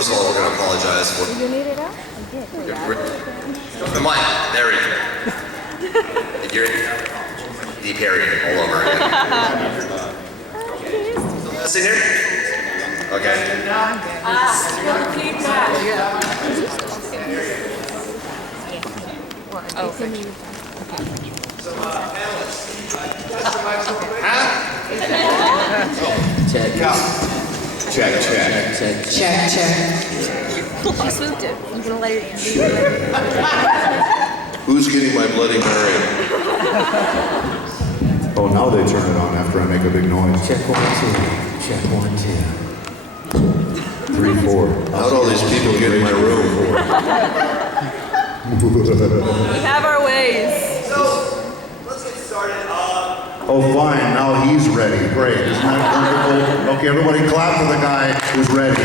first of all, we're going to apologize for... You need it out? The mic. There we go. You're deep Harry all over again. Sitting here? Okay. Check. You swooped it. I'm gonna let it. Who's getting my Bloody Mary? Oh, now they turn it on after I make a big noise. Check 1, 2. Check 1, 2. 3, 4. How'd all these people get in my room? We have our ways. So, let's get started. Oh, fine. Now he's ready. Great. Isn't that wonderful? Okay, everybody clap for the guy who's ready.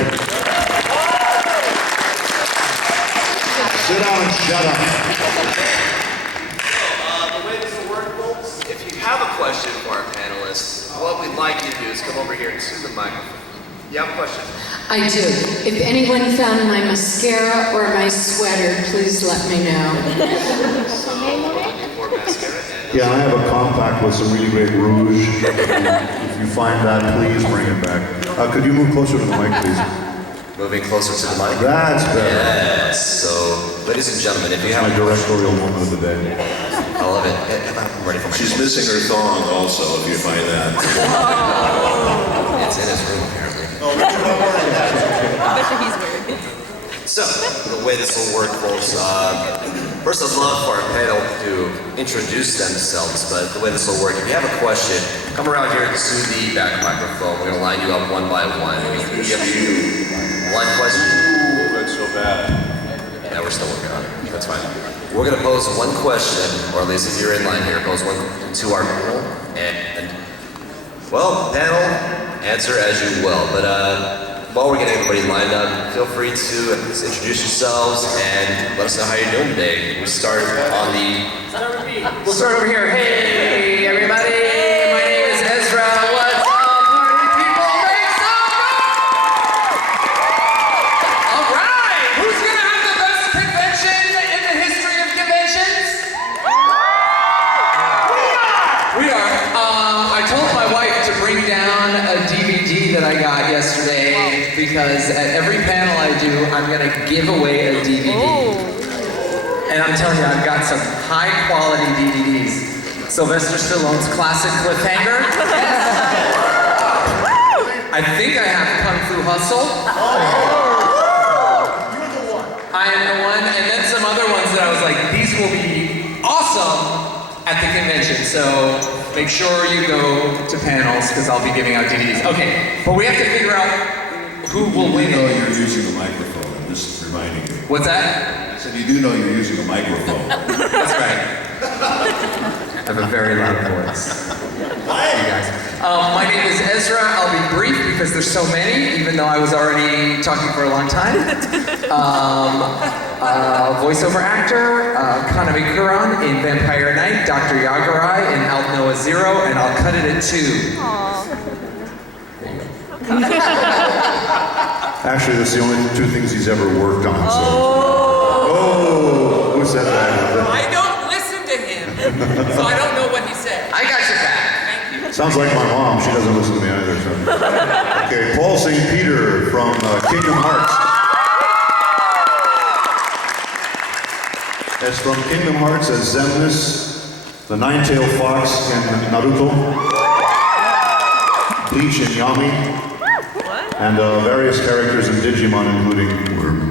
Sit down and shut up. The way this will work, folks, if you have a question for our panelists, what we'd like you to do is come over here to the microphone. You have a question? I do. If anyone found my mascara or my sweater, please let me know. Or mascara. Yeah, I have a compact with some really great rouge. If you find that, please bring it back. Could you move closer to the mic, please? Moving closer to the mic. That's better. Yes. So, ladies and gentlemen, if you have My directorial moment of the day. I love it. I'm ready for my She's missing her thong also, if you find that. It's in his room, apparently. I bet you he's weird. So, the way this will work, folks, first I'd love for our panel to introduce themselves, but the way this will work, if you have a question, come around here to the back microphone. We're going to line you up one by one. We'll give you one question. Ooh, that's so bad. Yeah, we're still working on it. That's fine. We're going to pose one question, or at least if you're in line here, pose one to our panel, and well, panel, answer as you will. But while we're getting everybody lined up, feel free to introduce yourselves and let us know how you're doing today. We'll start over here. Hey, everybody. My name is Ezra. What's up, party people? Make some noise! All right, who's gonna have the best convention in the history of conventions? We are. I told my wife to bring down a DVD that I got yesterday because at every panel I do, I'm gonna give away a DVD. And I'm telling you, I've got some high quality DVDs. Sylvester Stallone's classic Cliffhanger. I think I have Kung Fu Hustle. I am the one, and then some other ones that I was like, these will be awesome at the convention. So make sure you go to panels because I'll be giving out DVDs. Okay, but we have to figure out who will win. You know you're using a microphone, I'm just reminding you. What's that? I said you do know you're using a microphone. That's right. I have a very loud voice. You guys. My name is Ezra. I'll be brief because there's so many, even though I was already talking for a long time. Voiceover actor, Kaname Kuran in Vampire Night, Dr. Yagarai in Alt Noah Zero, and I'll cut it at 2. Actually, that's the only two things he's ever worked on, so. Oh, who said that? I don't listen to him, so I don't know what he said. I got your back. Thank you. Sounds like my mom. She doesn't listen to me either. So. Okay, Paul St. Peter from Kingdom Hearts. That's from Kingdom Hearts as Xemnas, the Nine-Tailed Fox in Naruto, Bleach and Yami, and various characters in Digimon, including Wormmine.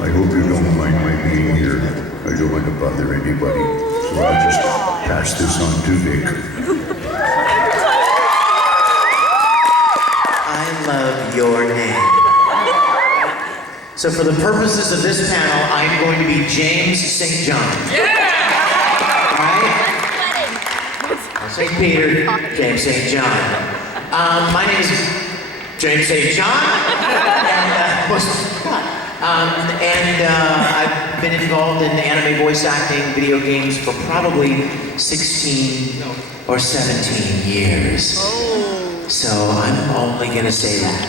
I hope you don't mind my being here. I don't want to bother anybody, so I'll just pass this on to Vic. I love your name. So for the purposes of this panel, I'm going to be James St. John. Right? St. Peter, James St. John. My name is James St. John, and I've been involved in anime voice acting, video games for probably 16 or 17 years. So I'm only gonna say that.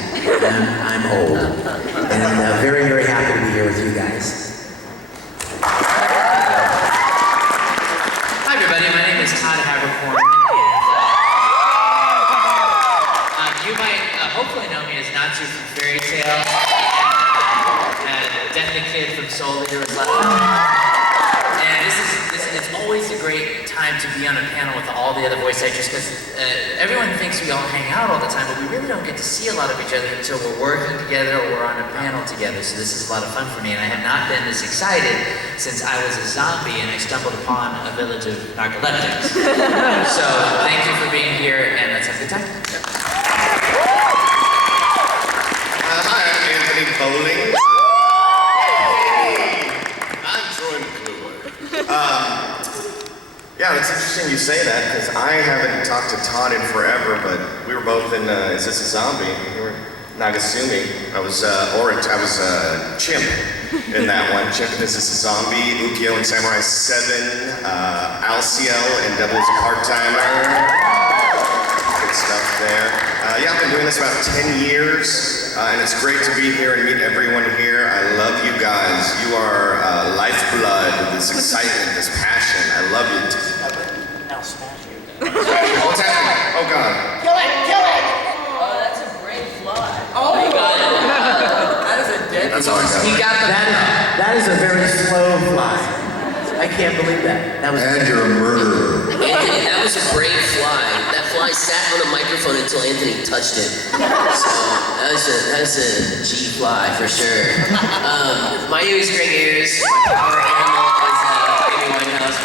I'm old. And very, very happy to be here with you guys. Hi everybody, my name is Todd Havercorn. You might hopefully know me as Natsu from Fairy Tale, and Deathly Kid from Soul Leader was left. And it's always a great time to be on a panel with all the other voice actors, because everyone thinks we all hang out all the time, but we really don't get to see a lot of each other until we're working together or we're on a panel together. So this is a lot of fun for me, and I have not been this excited since I was a zombie and I stumbled upon a village of narcoleptics. So thank you for being here, and let's have a good time. Hi, I'm Anthony Bowling. I'm Troy McClure. Yeah, it's interesting you say that, because I haven't talked to Todd in forever, but we were both in Is This a Zombie? You were Nagasumi. I was Chimp in that one. Chimp in Is This a Zombie, Ukyo in Samurai 7, Alciel in Devil's a Part-Timer. Good stuff there. Yeah, I've been doing this about 10 years, and it's great to be here and meet everyone here. I love you guys. You are lifeblood, this excitement, this passion. I love you. Now smash you. What's happening? Oh God. Kill it! Kill it! Oh, that's a great fly. Oh, you got it. That is a dead That's all I got. He got the That is a very slow fly. I can't believe that. That was. And you're a murderer. Anthony, that was a great fly. That fly sat on the microphone until Anthony touched it. So that's a G fly for sure. My name is Greg Ayers. My power animal is Amy Winehouse.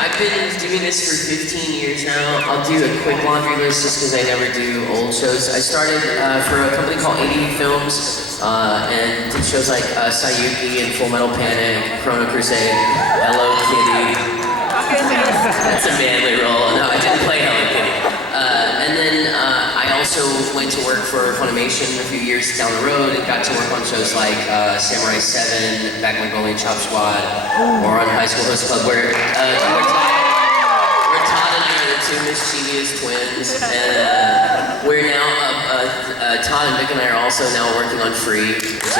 I've been doing this for 15 years now. I'll do a quick laundry list just because I never do old shows. I started for a company called 80 Films. And did shows like Sayuki and Full Metal Panic, Chrono Crusade, Hello Kitty. That's a manly role. No, I didn't play Hello Kitty. And then I also went to work for Funimation a few years down the road and got to work on shows like Samurai 7, Back Mongolian Chop Squad, or on High School Host Club, where Todd and I are the two mischievous twins. And we're now, Todd and Vic and I are also now working on Free, which is...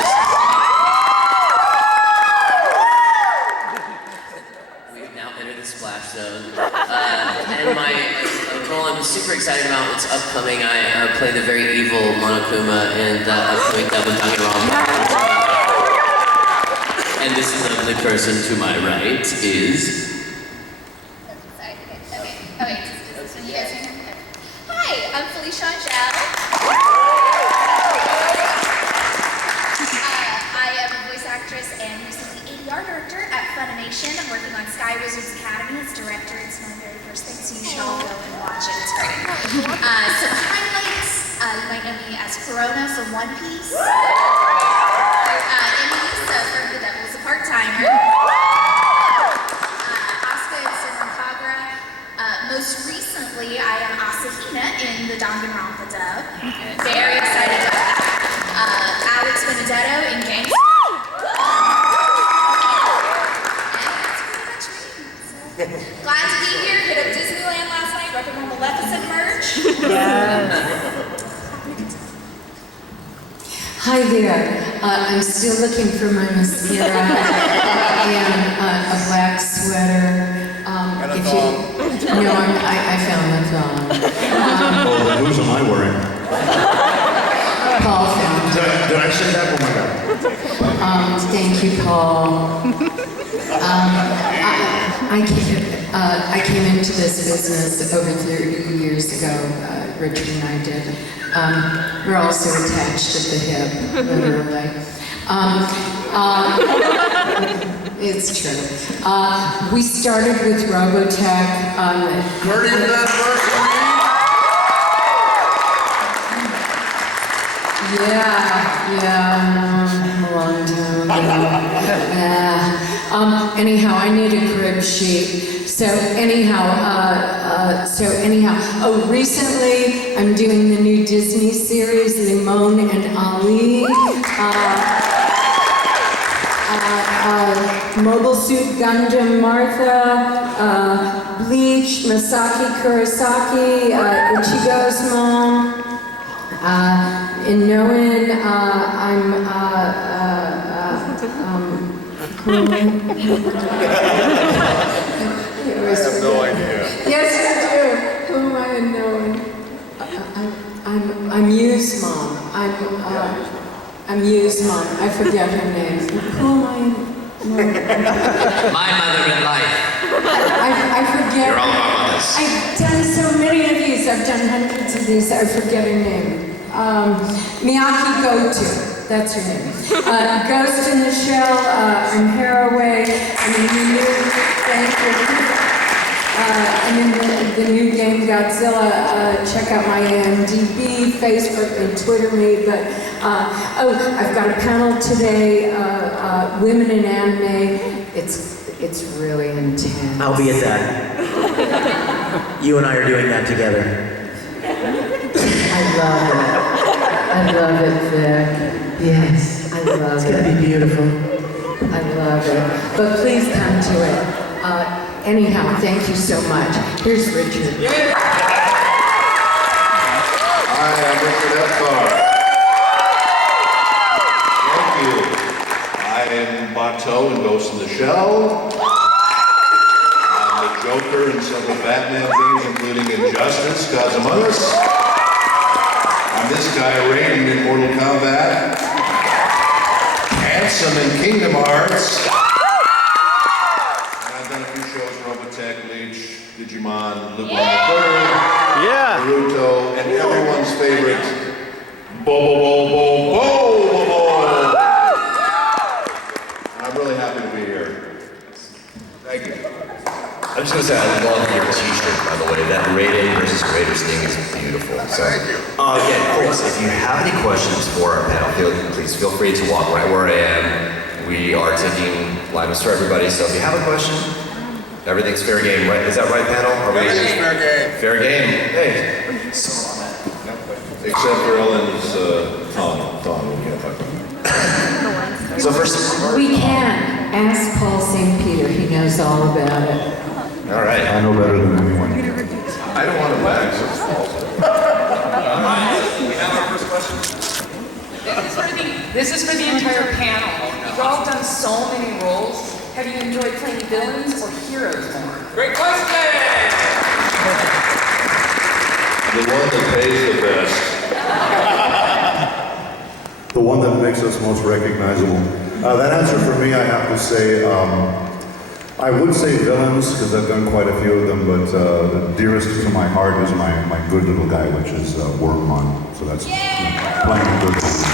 We've now entered the splash zone. And my role I'm super excited about what's upcoming. I play the very evil Monokuma in the upcoming Double Danganronpa. And this lovely person to my right is... Sorry, okay. You guys hear me? Hi, I'm Felicia Angel. I am a voice actress and recently ADR director at Funimation. I'm working on Sky Wizards Academy as director. It's my very first thing, so you should all go and watch it. It's great. Some highlights. You might know me as Corona from One Piece. Emily from The Devil's a Part-Timer. Asuka in Senran Kagura. Most recently, I am Asahina in the Danganronpa dub. Very excited about that. Alex Benedetto in Gangsta. And that's pretty much me. So, glad to be here. Hit up Disneyland last night, repping on Maleficent merch. Hi there. I'm still looking for my mascara and a black sweater. If you, no, I found the thong. Oh, then whose am I wearing? Paul found it. Did I say that? Oh my God. Thank you, Paul. I came into this business over 30 years ago. Richard and I did. We're also attached at the hip, literally. It's true. We started with Robotech. Where did that work? Yeah, a long time ago. Yeah. Anyhow, I need a crib sheet. So anyhow, oh, recently I'm doing the new Disney series, Limon and Ali. Mobile Suit Gundam Martha, Bleach, Masaki Kurosaki, Ichigo's mom. In Noen, who am I? I have no idea. Yes, I do. Who am I in Noen? I'm Yu's mom. I'm Yu's mom. I forget her name. Who am I in? My mother in life. I forget. You're all about mothers. I've done so many of these. I've done hundreds of these. I forget her name. Miyaki Goto. That's her name. Ghost in the Shell. I'm Haraway. I'm in the new. Thank you. I'm in the new game Godzilla. Check out my IMDb, Facebook, and Twitter me. But I've got a panel today. Women in anime. It's really intense. I'll be at that. You and I are doing that together. I love it, Vic. Yes, I love it. It's gonna be beautiful. I love it. But please come to it. Anyhow, thank you so much. Here's Richard. Hi, I'm Richard Epcar. Thank you. I am Bato in Ghost in the Shell. I'm the Joker in several Batman games, including Injustice, Gods Among Us. I'm this guy, Raiden, in Mortal Kombat. Handsome in Kingdom Hearts. And I've done a few shows, Robotech, Bleach, Digimon, Luke Naruto, and everyone's favorite, Bo. I'm really happy to be here. Thank you. I'm just gonna say I love your t-shirt, by the way. That Raiden versus Raiders thing is beautiful. So, again, folks, if you have any questions for our panel, please feel free to walk right where I am. We are taking lives for everybody, so if you have a question, everything's fair game, right? Is that right, panel? Everything's fair game. Fair game. Hey. Except for Ellen's Tom, we can't talk about it. So first, We can ask Paul St. Peter. He knows all about it. all right. I know better than anyone. I don't want to back, so it's false. We have our first question. This is for the entire panel. You've all done so many roles. Have you enjoyed playing villains or heroes more? Great question! The one that pays the best. The one that makes us most recognizable. That answer for me, I have to say, I would say villains, because I've done quite a few of them, but the dearest to my heart is my good little guy, which is Wormmon. So that's playing a good one.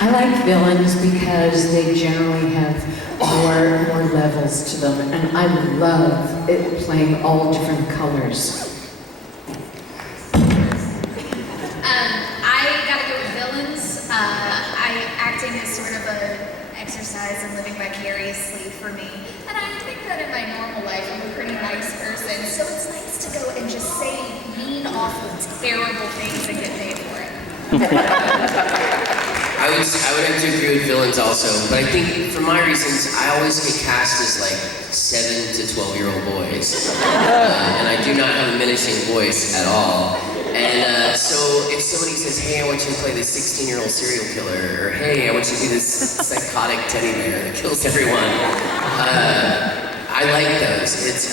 I like villains because they generally have more levels to them, and I love it playing all different colors. I gotta go with villains. Acting is sort of an exercise in living vicariously for me. And I think that in my normal life, I'm a pretty nice person. So it's nice to go and just say mean, awful, terrible things and get paid for it. I would have to agree with villains also, but I think for my reasons, I always get cast as like 7 to 12-year-old boys, and I do not have a menacing voice at all. And so if somebody says, "Hey, I want you to play this 16-year-old serial killer," or "Hey, I want you to be this psychotic teddy bear that kills everyone," I like those. It's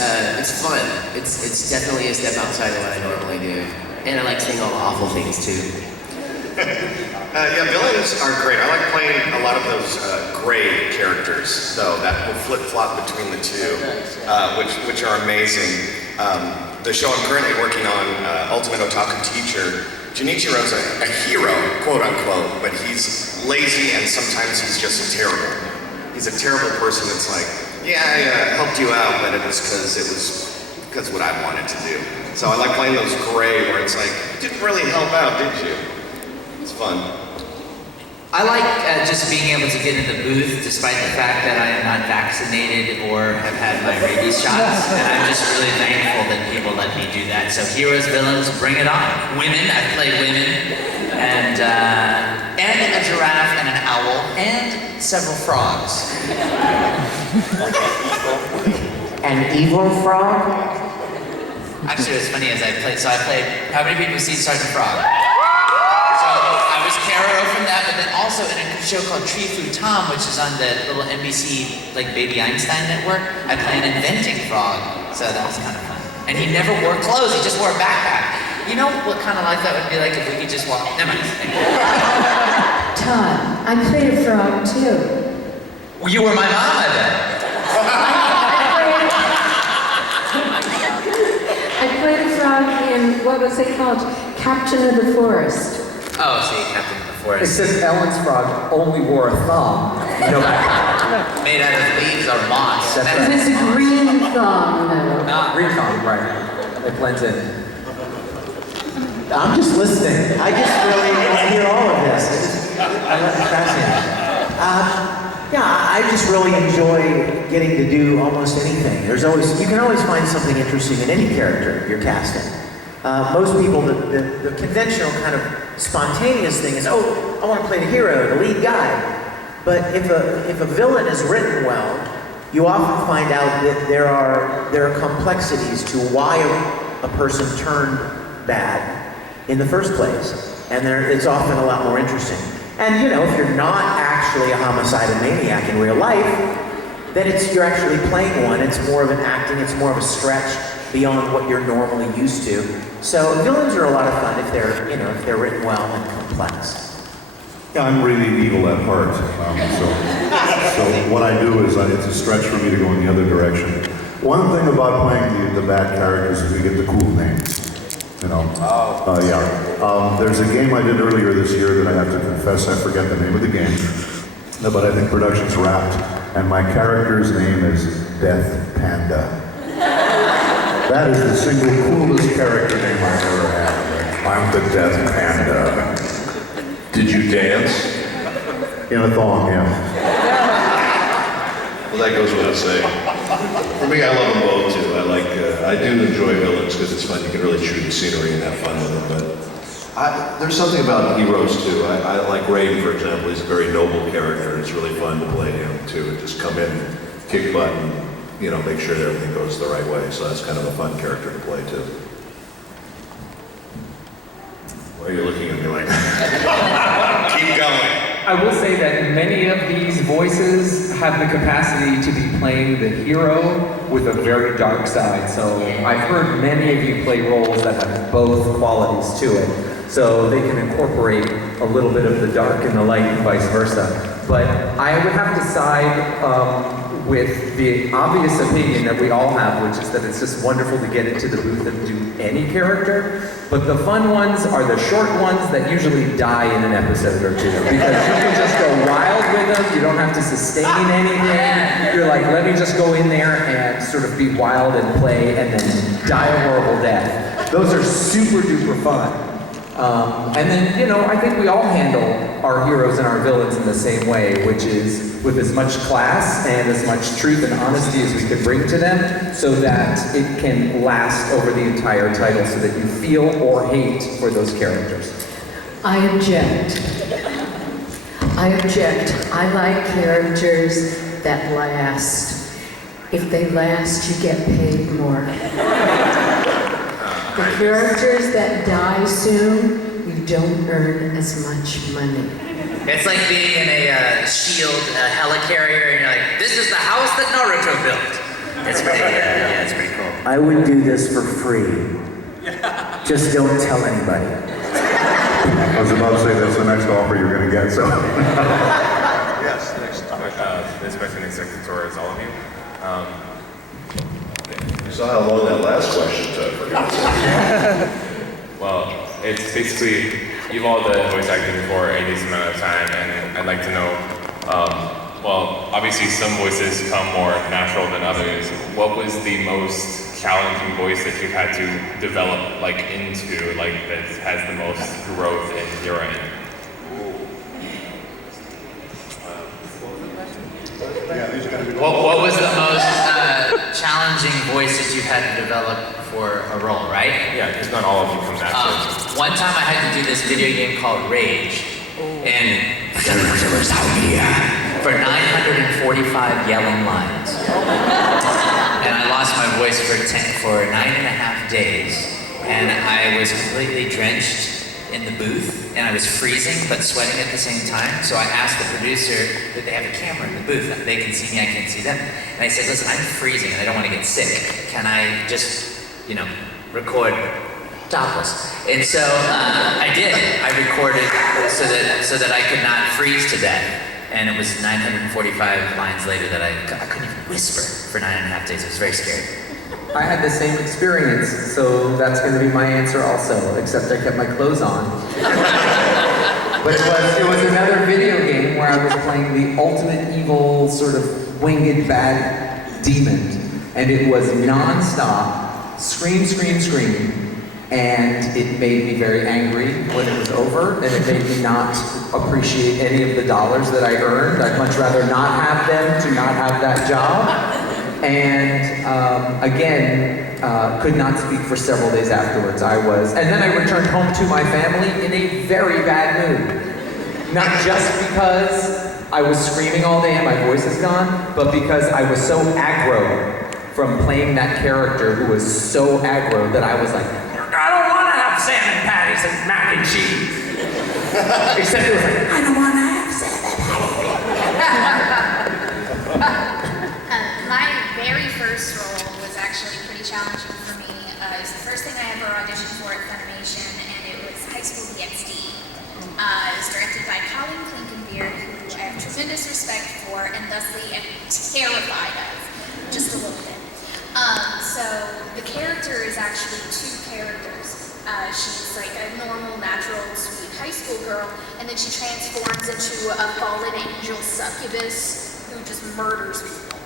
fun. It's definitely a step outside of what I normally do, and I like saying all the awful things too. Yeah, villains are great. I like playing a lot of those gray characters, though, that will flip-flop between the two, which are amazing. The show I'm currently working on, Ultimate Otaku Teacher, Junichiro's a hero, quote-unquote, but he's lazy and sometimes he's just terrible. He's a terrible person that's like, yeah, I helped you out, but it was because what I wanted to do. So I like playing those gray where it's like, you didn't really help out, did you? It's fun. I like just being able to get in the booth despite the fact that I am not vaccinated or have had my rabies shots. And I'm just really thankful that people let me do that. So heroes, villains, bring it on. Women, I've played women. And a giraffe and an owl and several frogs. An evil frog? Actually, what's funny is I played, how many people see Sergeant Frog? So I was Caro from that, but then also in a show called Tree Food Tom, which is on the little NBC, like Baby Einstein network, I play an inventing frog. So that was kind of fun. And he never wore clothes, he just wore a backpack. You know what kind of life that would be like if we could just walk, never mind. Todd, I played a frog too. Well, you were my mom, I bet. I played a frog in, what was it called? Captain of the Forest. Oh, see, Captain of the It Forest. says Ellen's frog only wore a thumb. No backpack. Made out of leaves or moss. That's It was a green thumb, though. Not recon, right. It blends in. I'm just listening. I just really want to hear all of this. I find it fascinating. Yeah, I just really enjoy getting to do almost anything. You can always find something interesting in any character you're casting. Most people, the conventional kind of spontaneous thing is, oh, I want to play the hero, the lead guy. But if a villain is written well, you often find out that there are complexities to why a person turned bad in the first place. And it's often a lot more interesting. And you know, if you're not actually a homicidal maniac in real life, then you're actually playing one. It's more of an acting, it's more of a stretch beyond what you're normally used to. So villains are a lot of fun if they're written well and complex. Yeah, I'm really evil at heart. So what I do is it's a stretch for me to go in the other direction. One thing about playing the bad characters is we get the cool names. You know, there's a game I did earlier this year that I have to confess I forget the name of the game, but I think production's wrapped, and my character's name is Death Panda. That is the single coolest character name I've ever had. I'm the Death Panda. Did you dance? In a thong, yeah. Well, that goes without saying. For me, I love them both too. I do enjoy villains because it's fun. You can really chew the scenery and have fun with them. But there's something about heroes too. I like Raiden, for example. He's a very noble character, and it's really fun to play him too. And just come in, kick butt, and make sure that everything goes the right way. So that's kind of a fun character to play too. Why are you looking at me like that? Keep going. I will say that many of these voices have the capacity to be playing the hero with a very dark side. So I've heard many of you play roles that have both qualities to it. So they can incorporate a little bit of the dark and the light and vice versa. But I would have to side with the obvious opinion that we all have, which is that it's just wonderful to get into the booth and do any character. But the fun ones are the short ones that usually die in an episode or two. Because you can just go wild with them, you don't have to sustain anything. You're like, let me just go in there and sort of be wild and play and then die a horrible death. Those are super duper fun. And then, I think we all handle our heroes and our villains in the same way, which is with as much class and as much truth and honesty as we could bring to them, so that it can last over the entire title, so that you feel or hate for those characters. I object. I like characters that last. If they last, you get paid more. The characters that die soon, you don't earn as much money. It's like being in a S.H.I.E.L.D. helicarrier and you're like, this is the house that Naruto built. It's pretty cool. I would do this for free. Just don't tell anybody. I was about to say that's the next offer you're going to get, so. Yes, next. This question is second towards all of you. You saw how long that last question took. Well, it's basically, you've all done voice acting for a decent amount of time, and I'd like to know, obviously some voices come more natural than others. What was the most challenging voice that you've had to develop, into, that has the most growth in your end? What was the most challenging voice that you had to develop for a role, right? Yeah, because not all of you come naturally. One time I had to do this video game called Rage, and for 945 yelling lines. And I lost my voice for 9.5 days. And I was completely drenched in the booth, and I was freezing but sweating at the same time. So I asked the producer that they have a camera in the booth. They can see me, I can't see them. And I said, listen, I'm freezing and I don't want to get sick. Can I just, record topless? And so I did. I recorded so that I could not freeze to death. And it was 945 lines later that I couldn't even whisper for 9.5 days. It was very scary. I had the same experience, so that's going to be my answer also, except I kept my clothes on. But it was another video game where I was playing the ultimate evil, sort of winged bad demon. And it was non-stop, scream, scream, scream. And it made me very angry when it was over, and it made me not appreciate any of the dollars that I earned. I'd much rather not have them to not have that job. And again, could not speak for several days afterwards. And then I returned home to my family in a very bad mood. Not just because I was screaming all day and my voice is gone, but because I was so aggro from playing that character who was so aggro that I was like, I don't want to have salmon patties and mac and cheese. Except it was like, I don't want to have salmon patties. My very first role was actually pretty challenging for me. It was the first thing I ever auditioned for at Funimation, and it was High School DxD. It was directed by Colin Clinkenbeard, who I have tremendous respect for, and thusly am terrified of, just a little bit. So the character is actually two characters. She's like a normal, natural, sweet high school girl, and then she transforms into a fallen angel succubus who just murders people.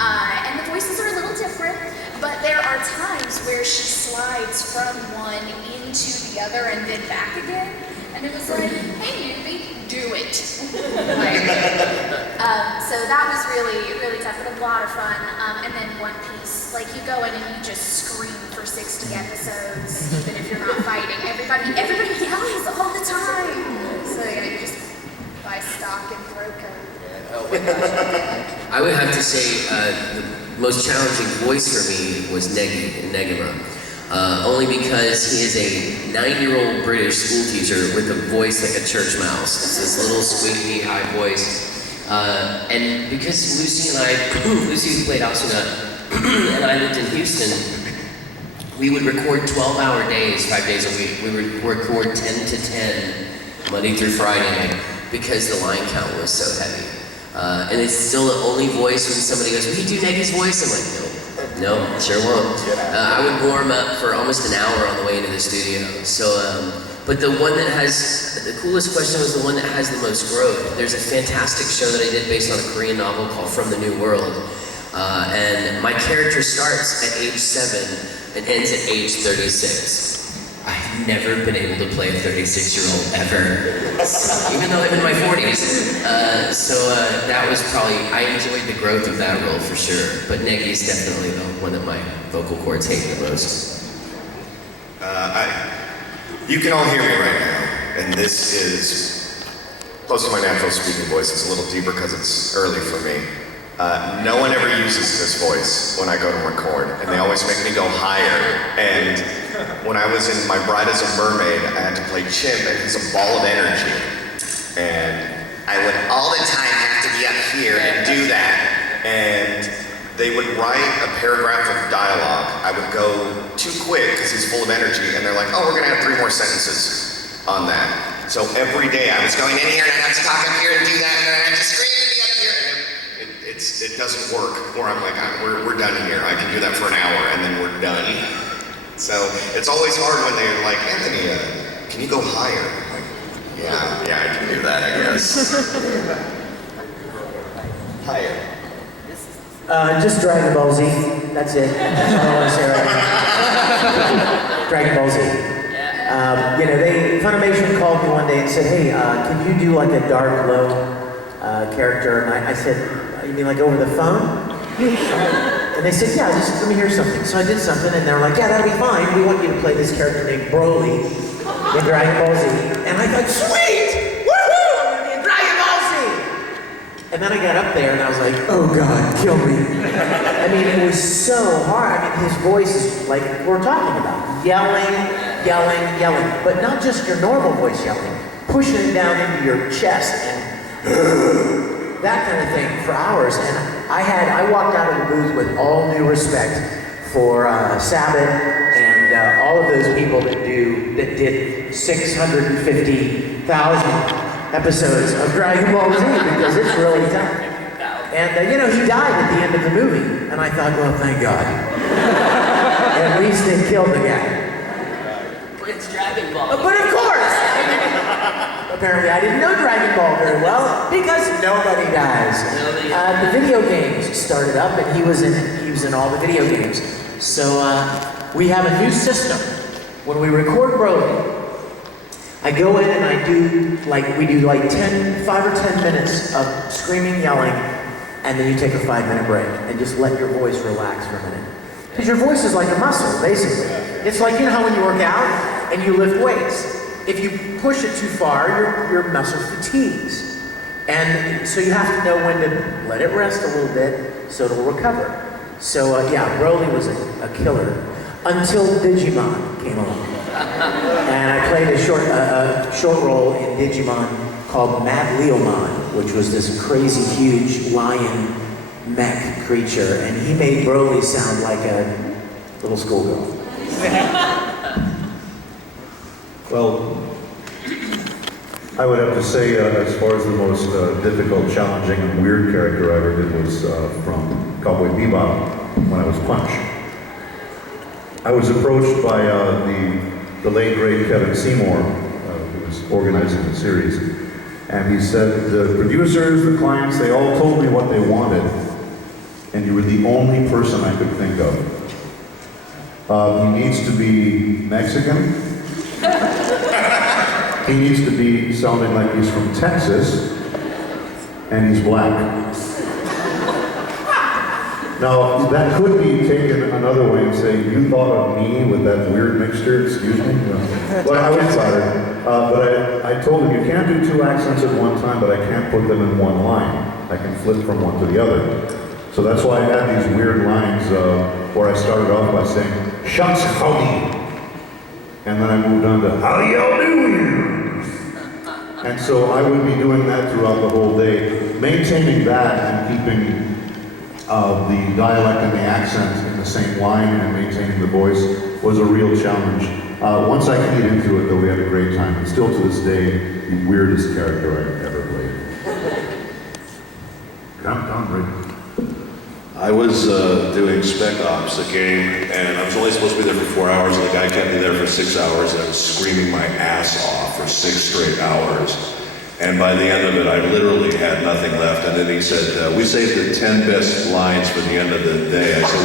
And the voices are a little different, but there are times where she slides from one into the other and then back again. And it was like, hey newbie, do it. So that was really, really tough, but a lot of fun. And then One Piece, like you go in and you just scream for 60 episodes, even if you're not fighting. Everybody yells all the time. So yeah, you just buy stock and throw code. I would have to say the most challenging voice for me was Negi in Negima. Only because he is a 9-year-old British school teacher with a voice like a church mouse. It's this little squeaky high voice. And because Lucy who played Asuna, and I lived in Houston, we would record 12-hour days, 5 days a week. We would record 10 to 10, Monday through Friday, because the line count was so heavy. And it's still the only voice when somebody goes, will you do Negi's voice? I'm like, no, sure won't. I would warm up for almost an hour on the way into the studio. So, but the one that has, the coolest question was the one that has the most growth. There's a fantastic show that I did based on a Korean novel called From the New World. And my character starts at age 7 and ends at age 36. I've never been able to play a 36-year-old ever, even though I'm in my 40s. That was probably, I enjoyed the growth of that role for sure, but Negi is definitely the one that my vocal cords hate the most. You can all hear me right now, and this is close to my natural speaking voice. It's a little deeper because it's early for me. No one ever uses this voice when I go to record, and they always make me go higher. And when I was in My Bride as a Mermaid, I had to play Chimp, and he's a ball of energy. And I would all the time have to be up here and do that. And they would write a paragraph of dialogue. I would go too quick because he's full of energy, and they're like, oh, we're gonna have 3 more sentences on that. So every day I was going in here, and I have to talk up here and do that, and then I have to scream and be up here. And it doesn't work, or I'm like, we're done here. I can do that for an hour, and then we're done. So it's always hard when they're like, Anthony, can you go higher? I'm like, yeah, I can do that, I guess. Higher. Just Dragon Ball Z. That's it. That's all I want to say right now. Dragon Ball Z. Funimation called me one day and said, hey, can you do like a dark, low character? And I said, you mean like over the phone? And they said, yeah, just let me hear something. So I did something, and they were like, yeah, that'll be fine. We want you to play this character named Broly in Dragon Ball Z. And I thought, sweet! Woohoo! I'm gonna be in Dragon Ball Z! And then I got up there and I was like, oh God, kill me. I mean, it was so hard. I mean, his voice is like we're talking about. Yelling, yelling, yelling. But not just your normal voice yelling. Pushing it down into your chest and that kind of thing for hours. And I walked out of the booth with all due respect for Sabbath and all of those people that did 650,000 episodes of Dragon Ball Z because it's really tough. And you know, he died at the end of the movie, and I thought, well, thank God. At least they killed the guy. But it's Dragon Ball. But of course! Apparently I didn't know Dragon Ball very well because nobody dies. The video games started up and he was in all the video games. So we have a new system. When we record Broly, I go in and we do like 5 or 10 minutes of screaming, yelling, and then you take a 5-minute break and just let your voice relax for a minute. Because your voice is like a muscle, basically. It's like, you know how when you work out and you lift weights, if you push it too far, your muscle fatigues. And so you have to know when to let it rest a little bit so it'll recover. So yeah, Broly was a killer until Digimon came along. And I played a short role in Digimon called Mad Leomon, which was this crazy huge lion mech creature, and he made Broly sound like a little schoolgirl. Well, I would have to say, as far as the most difficult, challenging, and weird character I ever did was from Cowboy Bebop when I was Punch. I was approached by the late great Kevin Seymour, who was organizing the series, and he said, the producers, the clients, they all told me what they wanted, and you were the only person I could think of. He needs to be Mexican. He needs to be sounding like he's from Texas, and he's black. Now, that could be taken another way and say, you thought of me with that weird mixture, excuse me? But I was flattered. But I told him, you can't do 2 accents at one time, but I can't put them in one line. I can flip from one to the other. So that's why I had these weird lines where I started off by saying, shucks, howdy. And then I moved on to, how y'all doing? And so I would be doing that throughout the whole day. Maintaining that and keeping the dialect and the accent in the same line and maintaining the voice was a real challenge. Once I keyed into it, though, we had a great time. And still to this day, the weirdest character I've ever played. Come down, Rick. I was doing Spec Ops, the game, and I was only supposed to be there for 4 hours, and the guy kept me there for 6 hours, and I was screaming my ass off for 6 straight hours. And by the end of it, I literally had nothing left. And then he said, we saved the 10 best lines for the end of the day. I said,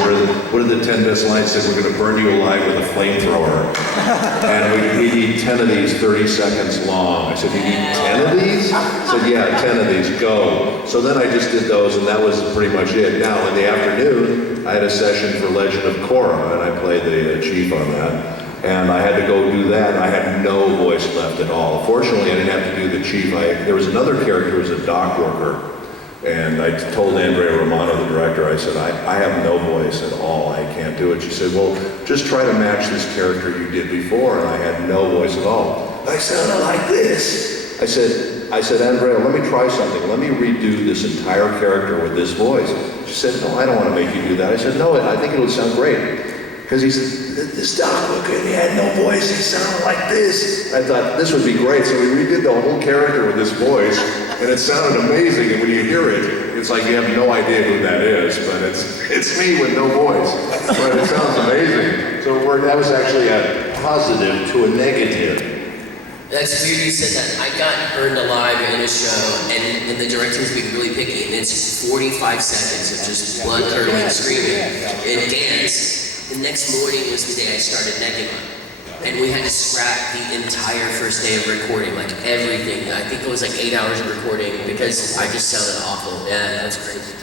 what are the 10 best lines? He said, we're going to burn you alive with a flamethrower. And we need 10 of these 30 seconds long. I said, you need 10 of these? He said, yeah, 10 of these, go. So then I just did those, and that was pretty much it. Now, in the afternoon, I had a session for Legend of Korra, and I played the chief on that. And I had to go do that, and I had no voice left at all. Fortunately, I didn't have to do the chief. There was another character who was a dock worker, and I told Andrea Romano, the director, I said, I have no voice at all. I can't do it. She said, well, just try to match this character you did before, and I had no voice at all. I sounded like this. I said, Andrea, let me try something. Let me redo this entire character with this voice. She said, no, I don't want to make you do that. I said, no, I think it would sound great. Because he said, this dock worker, he had no voice, he sounded like this. I thought, this would be great. So we redid the whole character with this voice, and it sounded amazing. And when you hear it, it's like you have no idea who that is, but it's me with no voice. But it sounds amazing. So that was actually a positive to a negative. That's weird you said that. I got burned alive in a show, and the director's being really picky, and it's 45 seconds of just blood-curdling screaming and dance. The next morning was the day I started Negima, and we had to scrap the entire first day of recording, like everything. I think it was like 8 hours of recording because I just sounded awful. Yeah, that's crazy.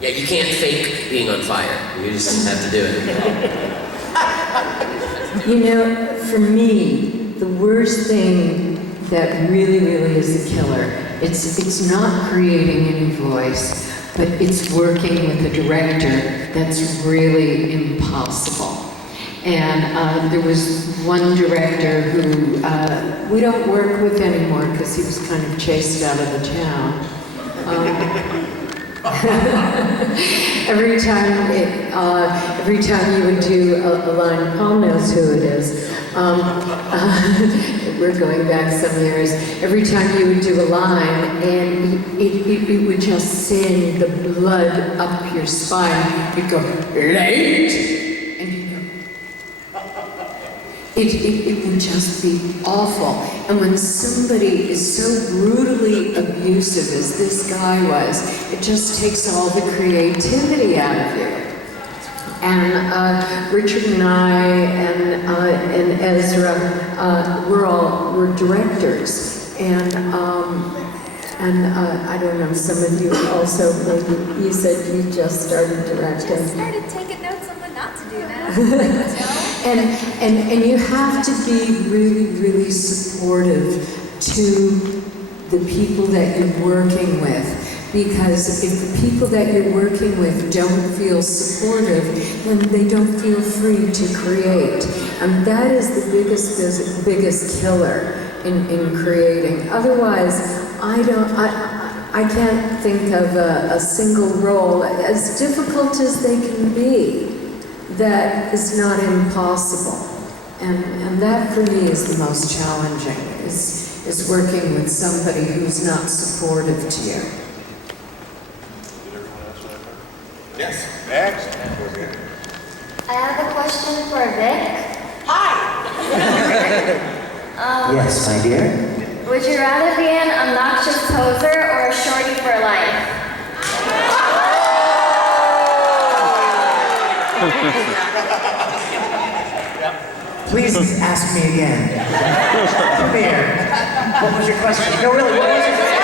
Yeah, you can't fake being on fire. You just have to do it. You know, for me, the worst thing that really, really is a killer It's not creating any voice, but it's working with a director that's really impossible. And there was one director who we don't work with anymore because he was kind of chased out of the town. Every time you would do a line, Paul knows who it is. We're going back some years. Every time you would do a line, and it would just send the blood up your spine. You'd go, late, and you'd go. It would just be awful. And when somebody is so brutally abusive as this guy was, it just takes all the creativity out of you. And Richard and I and Ezra, we're directors. And I don't know, some of you also, maybe you said you just started directing. I just started taking notes on what not to do now. And you have to be really, really supportive to the people that you're working with. Because if the people that you're working with don't feel supportive, then they don't feel free to create. And that is the biggest killer in creating. Otherwise, I can't think of a single role, as difficult as they can be, that is not impossible. And that for me is the most challenging, is working with somebody who's not supportive to you. Yes. Next. I have a question for Vic. Hi! Yes, my dear? Would you rather be an obnoxious poser or a shorty for life? Please ask me again. Come here. What was your question? No, really, what was your question?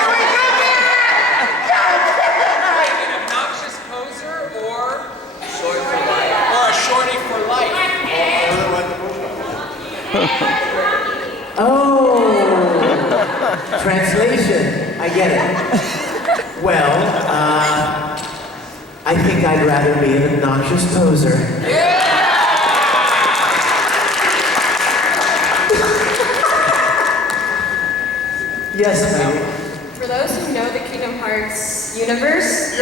Oh, translation. I get it. Well, I think I'd rather be an obnoxious poser. Yes, ma'am. For those who know the Kingdom Hearts universe,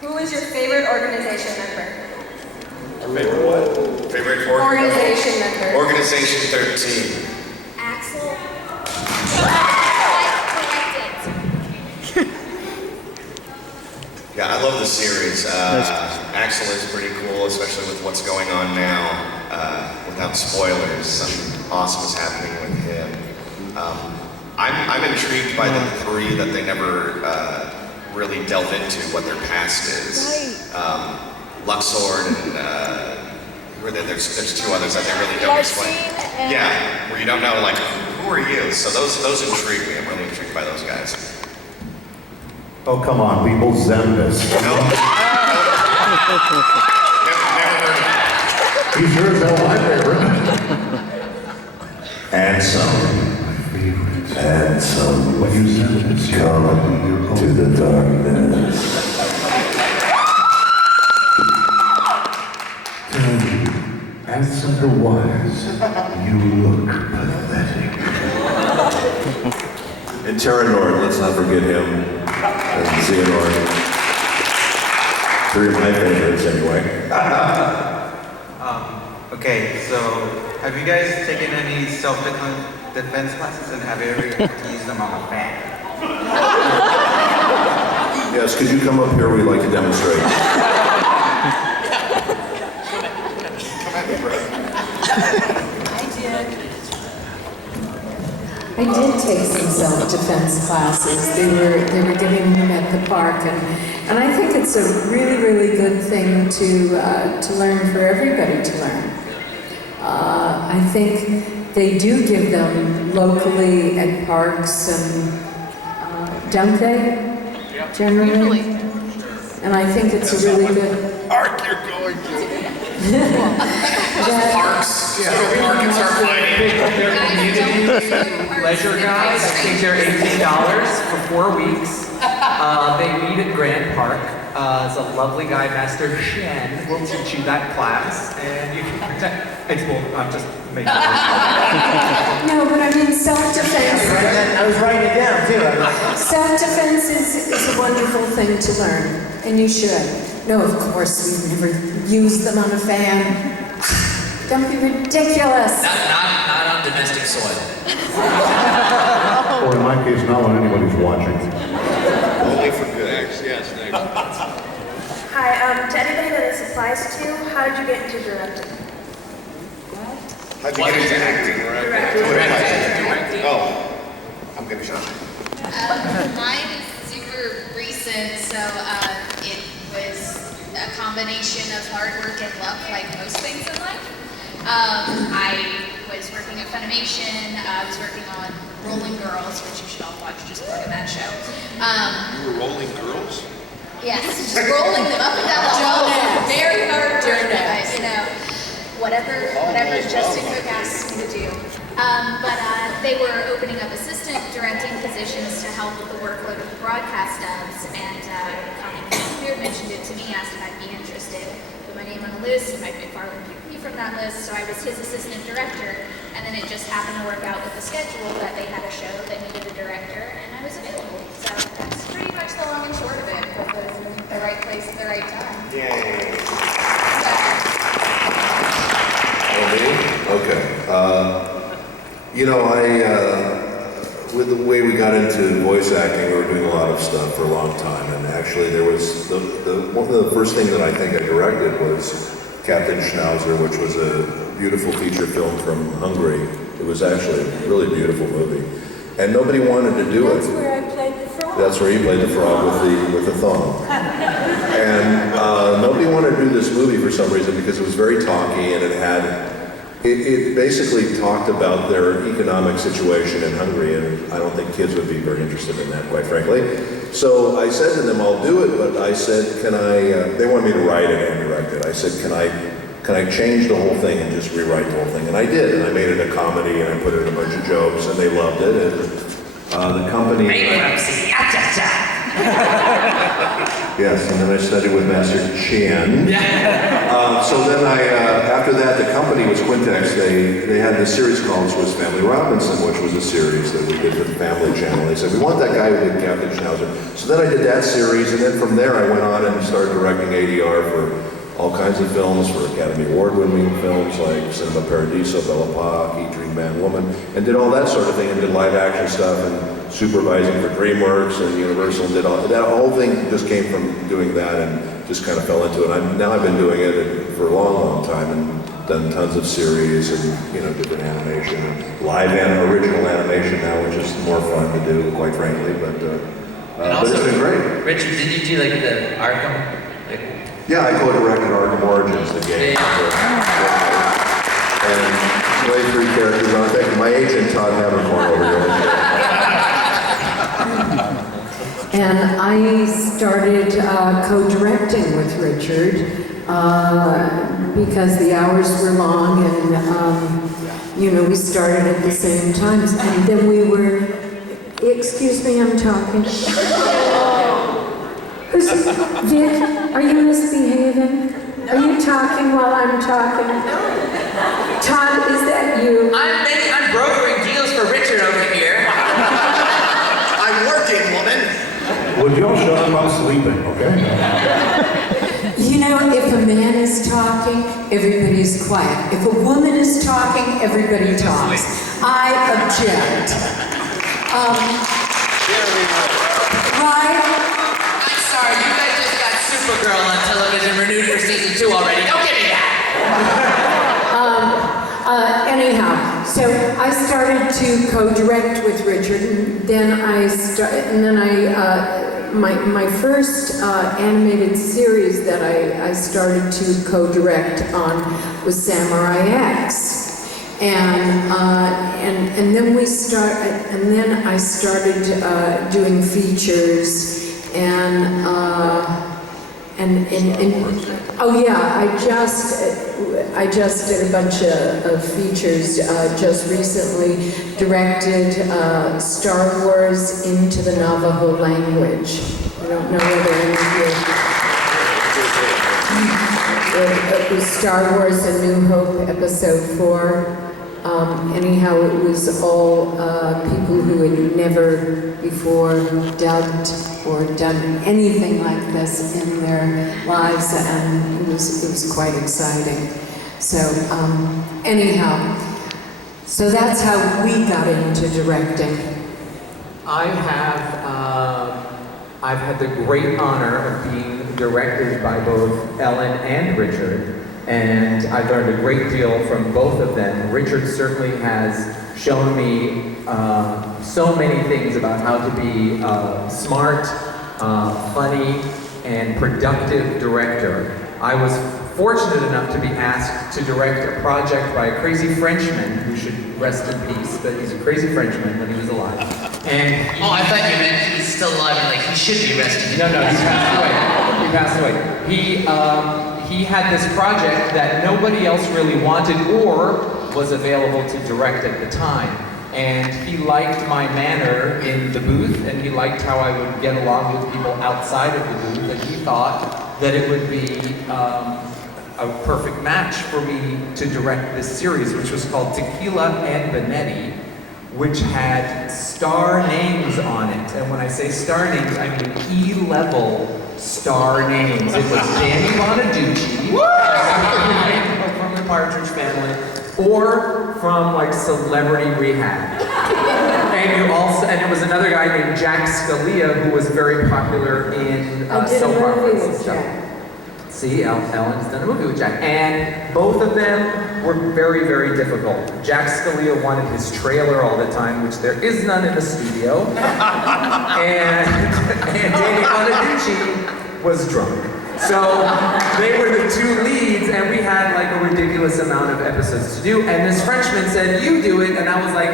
who is your favorite organization member? Favorite what? Favorite Organization member. Organization 13. Axel. Yeah, I love the series. Axel is pretty cool, especially with what's going on now. Without spoilers, something awesome is happening with him. I'm intrigued by the three that they never really delve into what their past is. Luxord and there's two others that they really don't explain. Yeah, where you don't know, like, who are you? So those intrigue me. I'm really intrigued by those guys. Oh, come on, people zen this. Never heard of it. He sure is not my favorite. And some. And some. When you zen this, come to the darkness. Answer the wise, you look pathetic. And Terranord, let's not forget him. And Xehanort. Three of my favorites, anyway. Okay, so have you guys taken any self-defense classes, and have you ever used them on a fan? Yes, could you come up here? We'd like to demonstrate. I did take some self-defense classes. They were giving them at the park, and I think it's a really, really good thing to learn, for everybody to learn. I think they do give them locally at parks, and don't they? Generally. And I think it's a really good. Ark, you're going to. Parks. Yeah, go park and start fighting. They're community leisure guys. I think they're $18 for 4 weeks. They meet at Grant Park. It's a lovely guy, Master Shen, will teach you that class, and you can protect. It's cool. I'm just making it. No, but I mean, self-defense. I was writing it down too. Self-defense is a wonderful thing to learn, and you should. No, of course, we've never used them on a fan. Don't be ridiculous. Not on domestic soil. Or in my case, not when anybody's watching. Only for good acts, yes, thanks. Hi, to anybody that this applies to, how did you get into directing? How'd you get into acting, right? Directing. Oh, I'm gonna shut up. Mine is super recent, so it was a combination of hard work and luck, like most things in life. I was working at Funimation. I was working on Rolling Girls, which you should all watch. Just look at that show. You were rolling girls? Yes, just rolling them up and down the hall. Very hard work, but you know, whatever Justin Cook asked me to do. But they were opening up assistant directing positions to help with the workload of the broadcast dubs, and Connie McClear mentioned it to me, asked if I'd be interested. Put my name on the list, Mike McFarland picked me from that list, so I was his assistant director, and then it just happened to work out with the schedule that they had a show that needed a director, and I was available. So that's pretty much the long and short of it, because I was in the right place at the right time. Yay. So, Okay. You know, with the way we got into voice acting, we were doing a lot of stuff for a long time, and actually there was one of the first things that I think I directed was Captain Schnauzer, which was a beautiful feature film from Hungary. It was actually a really beautiful movie, and nobody wanted to do it. That's where I played the frog. That's where you played the frog with the thong. And nobody wanted to do this movie for some reason because it was very talky, and it basically talked about their economic situation in Hungary, and I don't think kids would be very interested in that, quite frankly. So I said to them, I'll do it, but I said, can I, they wanted me to write it and direct it. I said, can I change the whole thing and just rewrite the whole thing? And I did, and I made it a comedy, and I put in a bunch of jokes, and they loved it, and the company... Yes, and then I studied with Master Chan. So then after that, the company was Quintex. They had this series called Swiss Family Robinson, which was a series that we did for the Family Channel. They said, we want that guy who did Captain Schnauzer. So then I did that series, and then from there I went on and started directing ADR for all kinds of films, for Academy Award-winning films like Cinema Paradiso, Bella Epoque, Dream Man Woman, and did all that sort of thing, and did live action stuff, and supervising for DreamWorks and Universal, and did all that whole thing just came from doing that and just kind of fell into it. Now I've been doing it for a long time and done tons of series and different animation and live and original animation now, which is more fun to do, quite frankly. But it's been great. Richard, did you do like the Arkham? Yeah, I co-directed Arkham Origins, the game. And played 3 characters on it. My agent Todd Havercorn over here. And I started co-directing with Richard because the hours were long, and we started at the same times. And then we were, excuse me, I'm talking. Vic, are you misbehaving? Are you talking while I'm talking? Todd, is that you? I'm brokering deals for Richard over here. I'm working, woman. Would y'all shut up? I'm sleeping, okay? If a man is talking, everybody's quiet. If a woman is talking, everybody talks. I object. Right? I'm sorry, you guys just got Supergirl on television renewed for season 2 already. Don't give me that! Anyhow, so I started to co-direct with Richard, and then my first animated series that I started to co-direct on was Samurai X, and then I started doing features, and Oh yeah, I just did a bunch of features. Just recently directed Star Wars into the Navajo language. I don't know whether any of you. It was Star Wars: A New Hope, Episode 4. Anyhow, it was all people who had never before dubbed or done anything like this in their lives, and it was quite exciting. So anyhow, so that's how we got into directing. I've had the great honor of being directed by both Ellen and Richard, and I learned a great deal from both of them. Richard certainly has shown me so many things about how to be a smart, funny, and productive director. I was fortunate enough to be asked to direct a project by a crazy Frenchman who should rest in peace, but he's a crazy Frenchman when he was alive. And Oh, I thought you meant he's still alive and like he should be resting. no, he passed away. He passed away. He had this project that nobody else really wanted or was available to direct at the time. And he liked my manner in the booth, and he liked how I would get along with people outside of the booth, and he thought that it would be a perfect match for me to direct this series, which was called Tequila and Benetti, which had star names on it. And when I say star names, I mean E-level star names. It was Danny Bonaducci from the Partridge Family, or from like Celebrity Rehab. And it was another guy named Jack Scalia who was very popular in soap operas and stuff. See, Ellen's done a movie with Jack. And both of them were very, very difficult. Jack Scalia wanted his trailer all the time, which there is none in the studio. and Danny Bonaducci was drunk. So they were the two leads, and we had like a ridiculous amount of episodes to do. And this Frenchman said, "You do it," and I was like,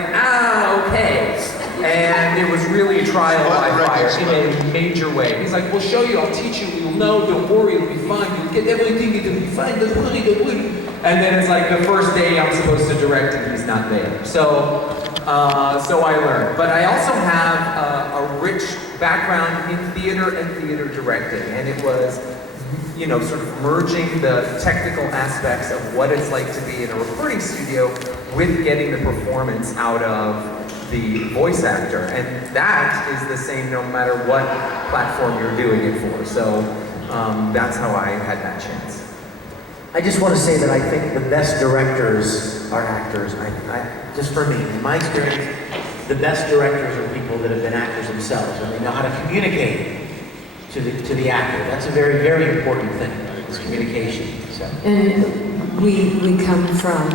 okay. And it was really a trial by fire in a major way. He's like, "We'll show you, I'll teach you, you'll know, don't worry, it'll be fine, you'll get everything, it'll be fine, don't worry, don't worry." And then it's like the first day I'm supposed to direct and he's not there. So I learned. But I also have a rich background in theater and theater directing, and it was, you know, sort of merging the technical aspects of what it's like to be in a recording studio with getting the performance out of the voice actor. And that is the same no matter what platform you're doing it for. So that's how I had that chance. I just want to say that I think the best directors are actors. Just for me, in my experience, the best directors are people that have been actors themselves, and they know how to communicate to the actor. That's a very, very important thing, is communication. So. And we come from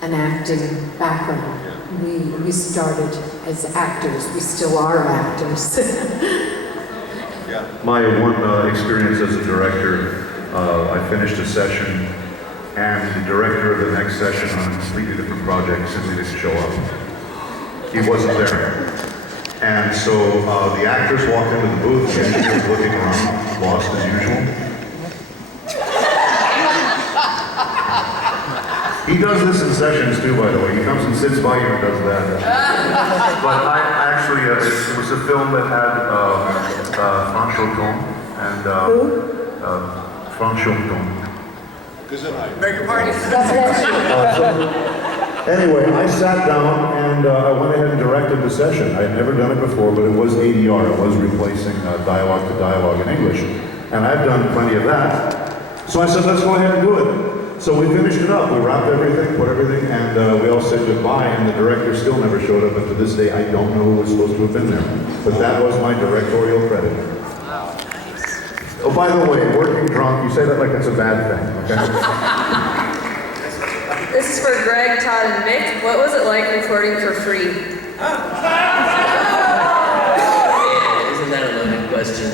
an acting background. We started as actors. We still are actors. My one experience as a director, I finished a session, and the director of the next session on a completely different project simply didn't show up. He wasn't there. And so the actors walked into the booth, and he was looking around, lost as usual. He does this in sessions too, by the way. He comes and sits by you and does that. But I actually, it was a film that had Franchot and Franchot. Beg your pardon? Anyway, I sat down and I went ahead and directed the session. I had never done it before, but it was ADR. It was replacing dialogue to dialogue in English. And I've done plenty of that. So I said, let's go ahead and do it. So we finished it up. We wrapped everything, put everything, and we all said goodbye, and the director still never showed up, and to this day, I don't know who was supposed to have been there. But that was my directorial credit. Oh, by the way, working drunk, you say that like it's a bad thing, okay? This is for Greg, Todd, and Vic. What was it like recording for free? Yeah, isn't that a loaded question?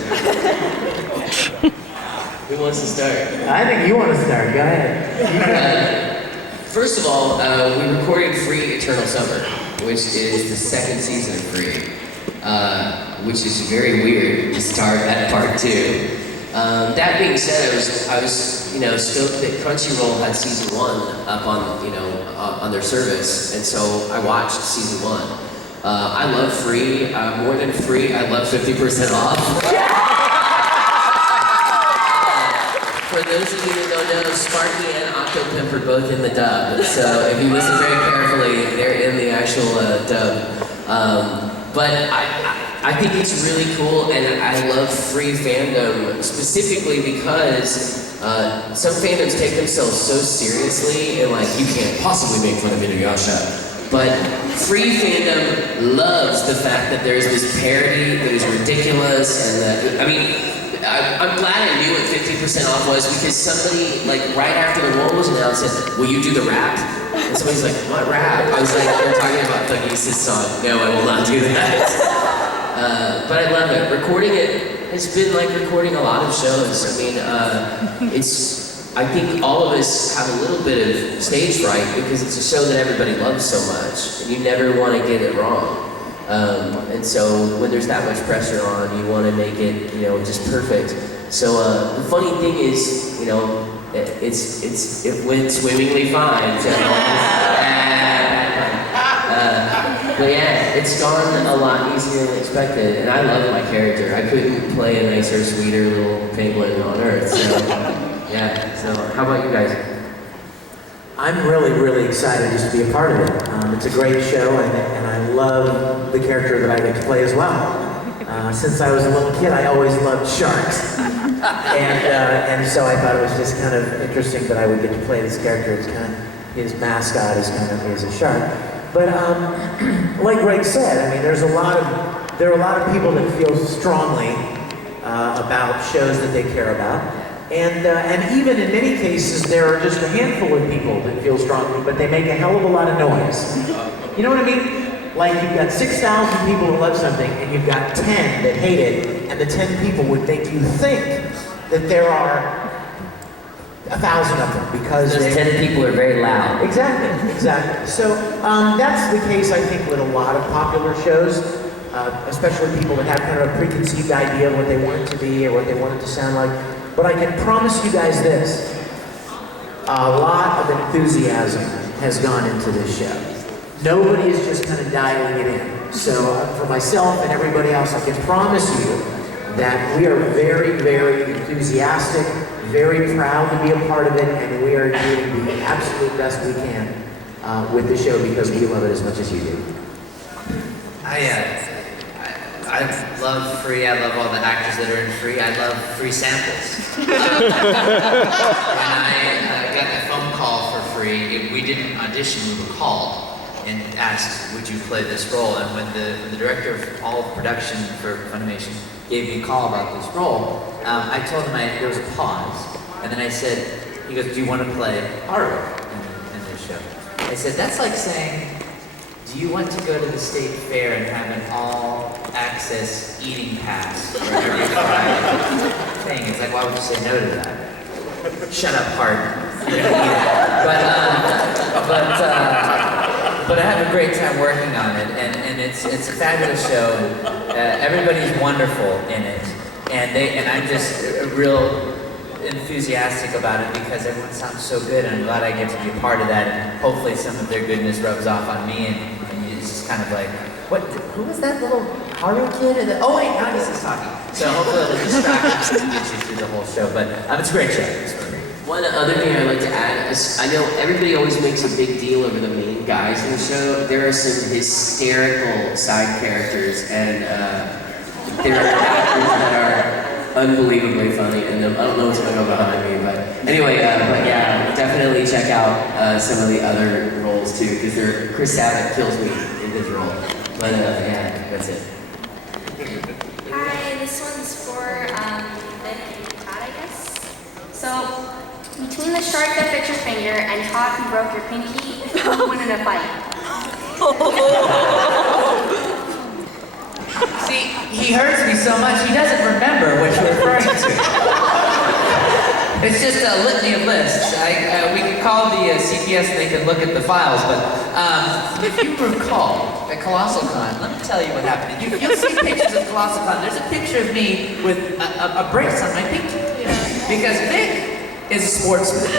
Who wants to start? I think you want to start. Go ahead. First of all, we recorded Free Eternal Summer, which is the second season of Free. which is very weird to start at part 2. That being said, I was stoked that Crunchyroll had season 1 up on their service, and so I watched season 1. I love free, more than free, I love 50% off. For those of you who don't know, Sparky and Octopimp are both in the dub, so if you listen very carefully, they're in the actual dub. But I think it's really cool, and I love free fandom specifically because some fandoms take themselves so seriously, and like, you can't possibly make fun of Inuyasha. But free fandom loves the fact that there's this parody that is ridiculous, and that, I mean, I'm glad I knew what 50% off was, because somebody, like, right after the roll was announced, said, will you do the rap? And somebody's like, what rap? I was like, they're talking about Thuggie's song. No, I will not do that. But I love it. Recording it has been like recording a lot of shows. I mean, I think all of us have a little bit of stage fright because it's a show that everybody loves so much, and you never want to get it wrong. And so when there's that much pressure on, you want to make it, just perfect. So the funny thing is, it went swimmingly fine. So, but yeah, it's gone a lot easier than expected, and I love my character. I couldn't play a nicer, sweeter little penguin on Earth. So yeah. So how about you guys? I'm really, really excited just to be a part of it. It's a great show, and I love the character that I get to play as well. Since I was a little kid, I always loved sharks. And so I thought it was just kind of interesting that I would get to play this character. It's kind of, his mascot is a shark. But like Greg said, I mean, there are a lot of people that feel strongly about shows that they care about. And even in many cases, there are just a handful of people that feel strongly, but they make a hell of a lot of noise. You know what I mean? Like, you've got 6,000 people who love something, and you've got 10 that hate it, and the 10 people would make you think that there are 1,000 of them, because those 10 people are very loud. Exactly. So that's the case, I think, with a lot of popular shows, especially people that have kind of a preconceived idea of what they want it to be or what they want it to sound like. But I can promise you guys this, a lot of enthusiasm has gone into this show. Nobody is just kind of dialing it in. So for myself and everybody else, I can promise you that we are very, very enthusiastic, very proud to be a part of it, and we are doing the absolute best we can with the show because we love it as much as you do. I love free. I love all the actors that are in free. I love free samples. And I got the phone call for free. We didn't audition. We were called and asked, "Would you play this role?" And when the director of all of production for Funimation gave me a call about this role, I told him there was a pause, and then I said, he goes, "Do you want to play Haru in this show?" I said, "That's like saying, do you want to go to the state fair and have an all-access eating pass for every Friday thing?" It's like, why would you say no to that? Shut up, Hart. You don't need it. But I have a great time working on it, and it's a fabulous show. Everybody's wonderful in it, and I'm just real enthusiastic about it because everyone sounds so good, and I'm glad I get to be a part of that, and hopefully some of their goodness rubs off on me, and it's just kind of like, who was that little Haru kid? Oh wait, now he's just talking. So hopefully it'll distract you and get you through the whole show, but it's a great show. One other thing I'd like to add is, I know everybody always makes a big deal over the main guys in the show. There are some hysterical side characters, and there are actors that are unbelievably funny, and I don't know what's going on behind me, but anyway, but yeah, definitely check out some of the other roles too, because Chris Sabat kills me in his role. But yeah, that's it. Hi, this one's for Todd, I guess. So, between the shark that bit your finger and Todd who broke your pinky, who would win in a fight? See, he hurts me so much, he doesn't remember what you're referring to. It's just a litany of lists. We can call the CPS and they can look at the files, but if you recall, a Colossal Con, let me tell you what happened. You'll see pictures of Colossal Con. There's a picture of me with a brace on my pinky. Because Vic is a sportsman.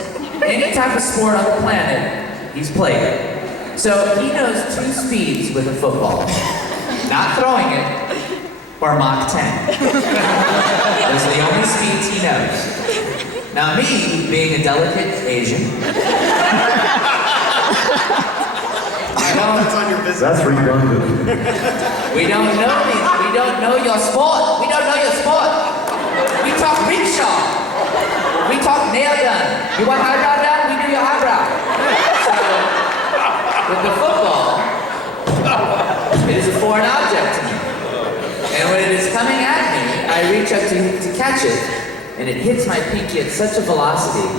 Any type of sport on the planet, he's played it. So he knows 2 speeds with a football. Not throwing it, or Mach 10. Those are the only speeds he knows. Now me, being a delicate Asian, That's redundant. we don't know your sport. We don't know your sport. We talk rickshaw. We talk nail done. You want eyebrow done? We do your eyebrow. So, with the football, it is a foreign object to me. And when it is coming at me, I reach up to catch it, and it hits my pinky at such a velocity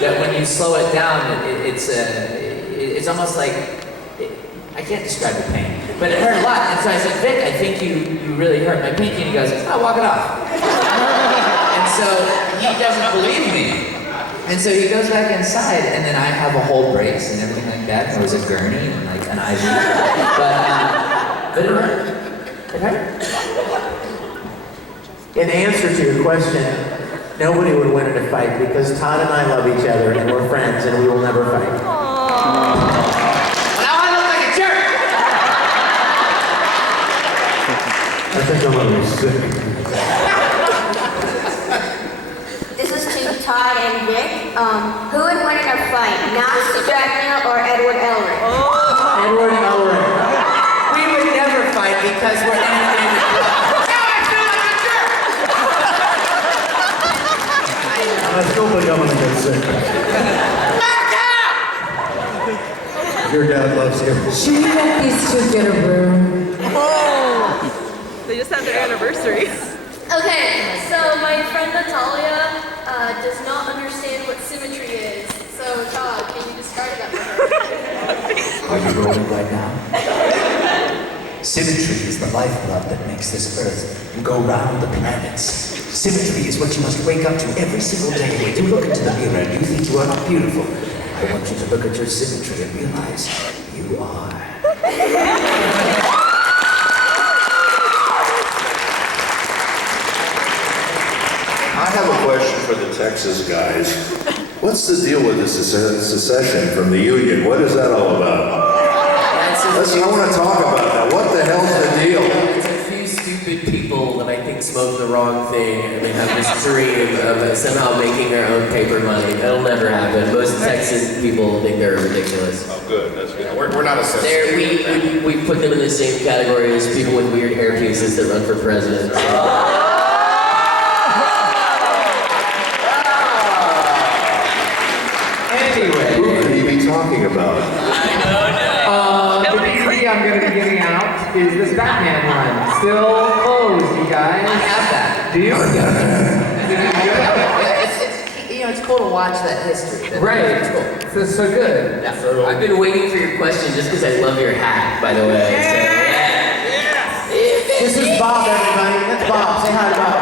that when you slow it down, it's almost like, I can't describe the pain, but it hurt a lot. And so I said, Vic, I think you really hurt my pinky. And he goes, oh, walk it off. And so he doesn't believe me. And so he goes back inside, and then I have a whole brace and everything like that. There was a gurney and like an IV. But it hurt. It hurt. In answer to your question, nobody would win in a fight because Todd and I love each other and we're friends and we will never fight. I think I'm gonna be sick. This is to Todd and Vic. Who would win in a fight, Knox Stracknell or Edward Elric? Edward Elric. We would never fight because we're enemies. I still think I'm gonna get sick. Your dad loves you. Should we let these two get a room? They just had their anniversary. Okay, so my friend Natalia does not understand what symmetry is. So Todd, can you describe that for her? Are you rolling right now? Symmetry is the lifeblood that makes this earth go round the planets. Symmetry is what you must wake up to every single day. When you look into the mirror and you think you are not beautiful, I want you to look at your symmetry and realize you are. I have a question for the Texas guys. What's the deal with the secession from the Union? What is that all about? Listen, I want to talk about that. What the hell's the deal? It's a few stupid people that I think smoke the wrong thing and they have this dream of somehow making their own paper money. That'll never happen. Most Texas people think they're ridiculous. Oh, good. That's good. We're not a We put them in the same category as people with weird hair pieces that run for president. Anyway. Who could he be talking about? The DVD I'm going to be giving out is this Batman one. Still closed, you guys. I have that. Do you? It's cool to watch that history. Right. It's cool. So good. Yeah. I've been waiting for your question just because I love your hat, by the way. So, This is Bob, everybody. That's Bob. Say hi to Bob.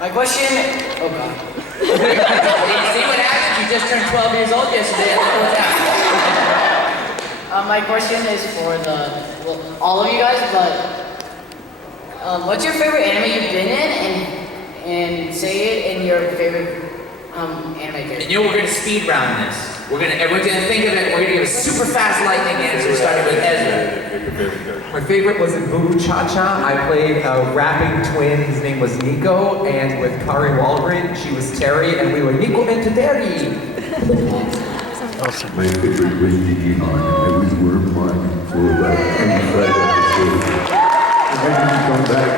My question. Oh God. See what happened? You just turned 12 years old yesterday. My question is for all of you guys, but what's your favorite anime you've been in, and say it in your favorite anime character. And we're going to speed round this. We're going to think of it. We're going to give a super fast lightning answer, starting with Ezra. My favorite was in Boo Cha Cha. I played a rapping twin. His name was Nico, and with Kari Waldred, she was Terry, and we were Nico and Terry. My favorite was Digimon, and I was Wormmon for about 25 episodes. I didn't come back,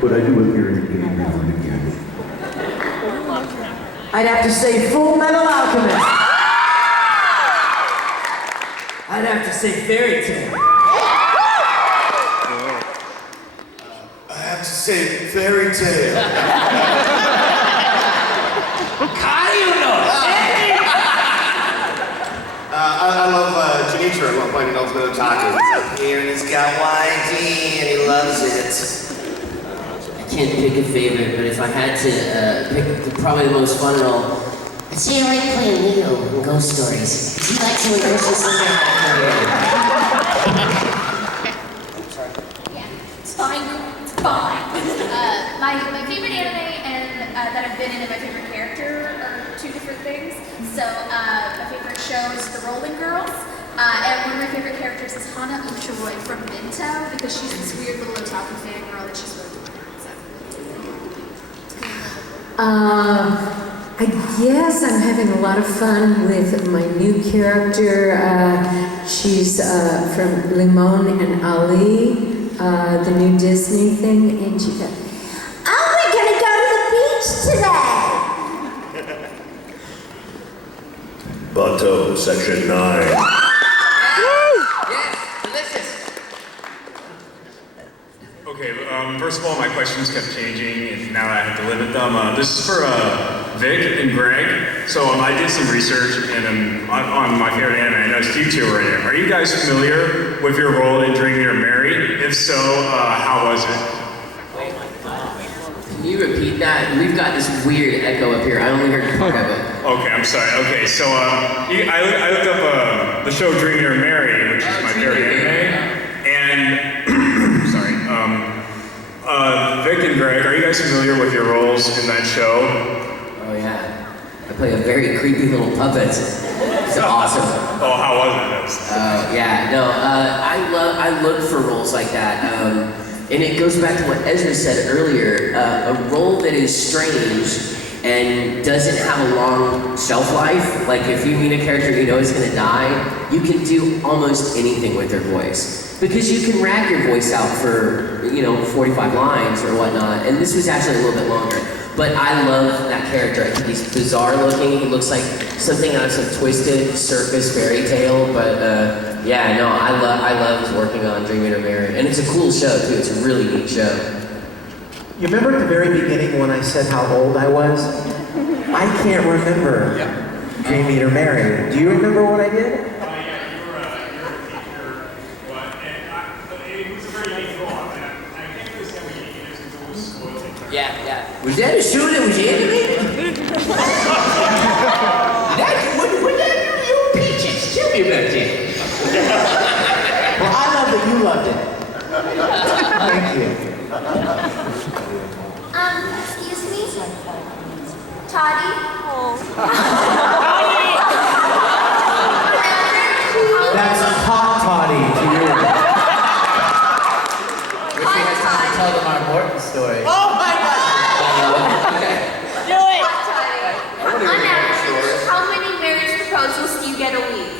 but I do appear in the game now and again. I'd have to say Full Metal Alchemist. I'd have to say Fairy Tale. I have to say fairy tale. How do you know? I love Janichiro. I love playing Ultimate Otaku. He's up here and he's got YD and he loves it. I can't pick a favorite, but if I had to pick probably the most fun in all, See, I like playing Leo in ghost stories. He likes when ghosts and Slender have It's fine. It's fine. My favorite anime and that I've been in and my favorite character are two different things. So my favorite show is The Rolling Girls. And one of my favorite characters is Hana Uchiroy from Minto because she's this weird little otaku fangirl that she's really I guess I'm having a lot of fun with my new character. She's from Limon and Ali, the new Disney thing, and she goes, Oh, we're gonna go to the beach today. Bato, section 9. Okay, first of all, my questions kept changing, and now I have to limit them. This is for Vic and Greg. So I did some research and on my favorite anime. I noticed you two were in it. Are you guys familiar with your role in Dream Your Mary? If so, how was it? Can you repeat that? We've got this weird echo up here. I only heard part of it. Okay, I'm sorry. Okay, so I looked up the show Dream Your Mary, which is my favorite anime, and Vic and Greg, are you guys familiar with your roles in that show? Oh yeah, I play a very creepy little puppet. It's awesome. Oh, how was it? Yeah, no, I look for roles like that, and it goes back to what Ezra said earlier. A role that is strange and doesn't have a long shelf life. Like if you meet a character you know is going to die, you can do almost anything with their voice. Because you can rag your voice out for, 45 lines or whatnot, and this was actually a little bit longer. But I love that character. I think he's bizarre looking. He looks like something out of some twisted circus fairy tale. But I loved working on Dream Your Mary, and it's a cool show too. It's a really neat show. You remember at the very beginning when I said how old I was? I can't remember Dream Eater Mary. Do you remember what I did? Yeah. Was that a shoe that was anime? What that you peaches? Tell me about that. Well, I love that you loved it. Thank you. Excuse me? Toddy? That's hot toddy to you. Wish we had time to tell them our Morton story. Oh my God! Do it! On average, how many marriage proposals do you get a week?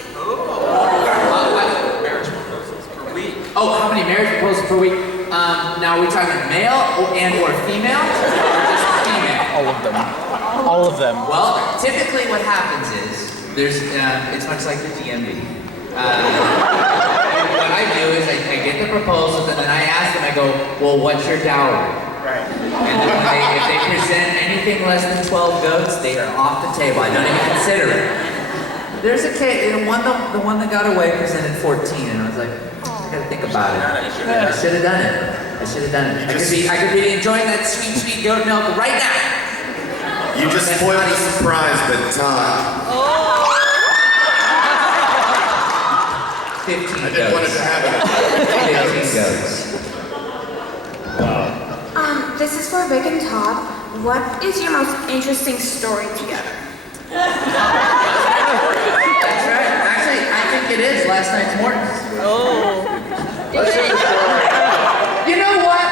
Marriage proposals per week. Oh, how many marriage proposals per week? Now are we talking male and or female? Or just female? All of them. All of them. Well, typically what happens is, it's much like the DMV. What I do is I get the proposals and then I ask them, I go, well, what's your dowry? Right. And then if they present anything less than 12 goats, they are off the table. I don't even consider it. There's a case, the one that got away presented 14, and I was like, I gotta think about it. I should have done it. I could be enjoying that sweet, sweet goat milk right now. You just spoiled the surprise, but Todd. 15 I didn't want it to happen. 15 goats. This is for Vic and Todd. What is your most interesting story together? That's right. Actually, I think it is last night's Morton's. Oh. Let's hear the story. You know what?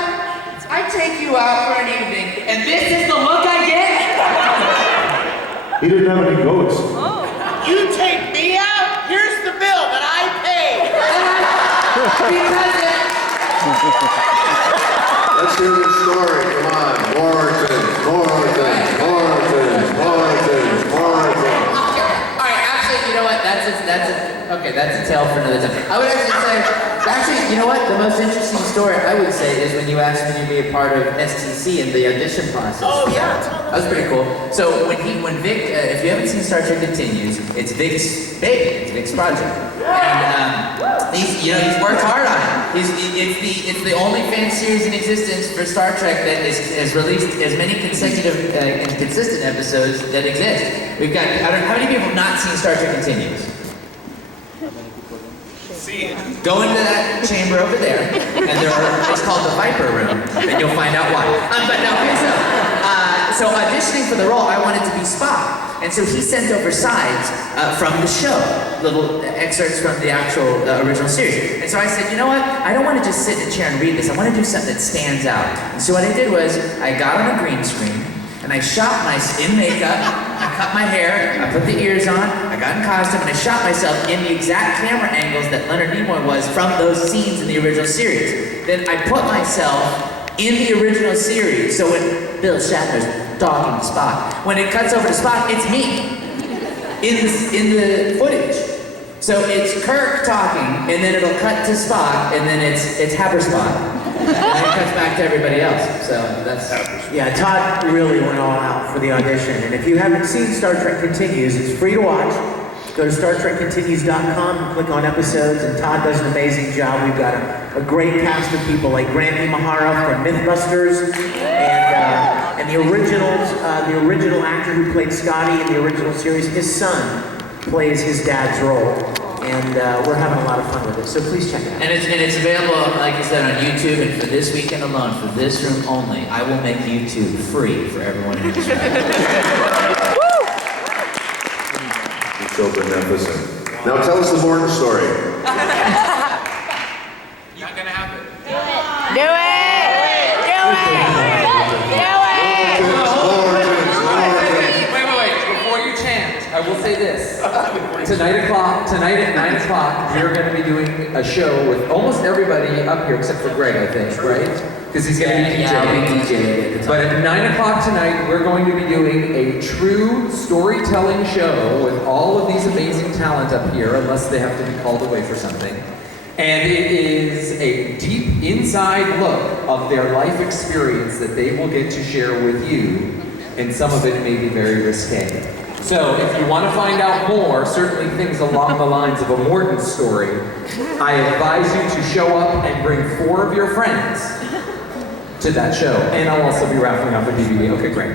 I take you out for an evening, and this is the look I get? He didn't have any goats. You take me out? Here's the bill that I paid. Let's hear the story. Come on. Morton. All right, actually, you know what? That's a tale for another time. I would actually, you know what? The most interesting story I would say is when you asked me to be a part of STC in the audition process. Oh yeah. That was pretty cool. So when Vic, if you haven't seen Star Trek Continues, it's Vic's baby, it's Vic's project, and he's worked hard on it. It's the only fan series in existence for Star Trek that has released as many consecutive and consistent episodes that exist. We've got, how many people have not seen Star Trek Continues? Go into that chamber over there, and it's called the Viper Room, and you'll find out why. But no, so auditioning for the role, I wanted to be Spock. And so he sent over sides from the show, little excerpts from the actual original series. And so I said, you know what? I don't want to just sit in a chair and read this. I want to do something that stands out. And so what I did was, I got on a green screen, and I shot in makeup, I cut my hair, I put the ears on, I got in costume, and I shot myself in the exact camera angles that Leonard Nimoy was from those scenes in the original series. Then I put myself in the original series, so when Bill Shatner's talking to Spock, when it cuts over to Spock, it's me in the footage. So it's Kirk talking, and then it'll cut to Spock, and then it's Haberspock. And then it cuts back to everybody else. So that's... Yeah, Todd really went all out for the audition. And if you haven't seen Star Trek Continues, it's free to watch. Go to StarTrekContinues.com and click on episodes, and Todd does an amazing job. We've got a great cast of people like Grant Imahara from Mythbusters, and the original actor who played Scotty in the original series, his son plays his dad's role. And we're having a lot of fun with it, so please check it out. And it's available, like I said, on YouTube, and for this weekend alone, for this room only, I will make YouTube free for everyone in this room. So beneficent. Now tell us the Morton story. Not gonna happen. Do it! Wait. Before you chant, I will say this. Tonight at 9 o'clock, we're going to be doing a show with almost everybody up here except for Greg, I think, right? Because he's going to be DJ. But at 9 o'clock tonight, we're going to be doing a true storytelling show with all of these amazing talent up here, unless they have to be called away for something. And it is a deep inside look of their life experience that they will get to share with you, and some of it may be very risque. So if you want to find out more, certainly things along the lines of a Morton story, I advise you to show up and bring 4 of your friends to that show. And I'll also be raffling off a DVD. Okay, great.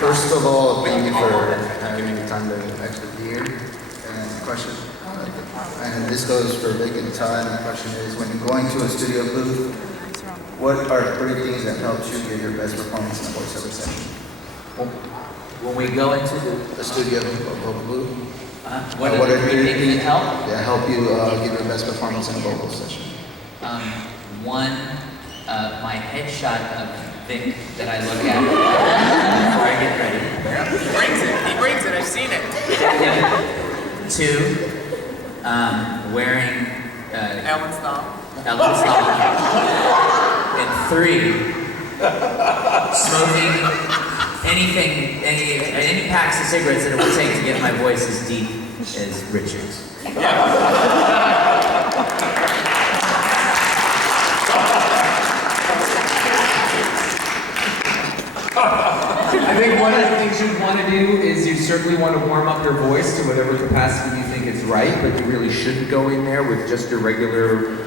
First of all, thank you for having the time to actually be here. And the question, and this goes for Vic and Todd, and the question is, when you're going to a studio booth, what are 3 things that helped you give your best performance in a voiceover session? When we go into the studio vocal booth, what are 3 things that help? Yeah, help you give your best performance in a vocal session. One, my headshot of Vic that I look at before I get ready. He brings it, I've seen it. Yeah. 2, wearing Ellen Stahl. And 3, smoking any packs of cigarettes that it would take to get my voice as deep as Richard's. I think one of the things you'd want to do is you certainly want to warm up your voice to whatever capacity you think is right, but you really shouldn't go in there with just your regular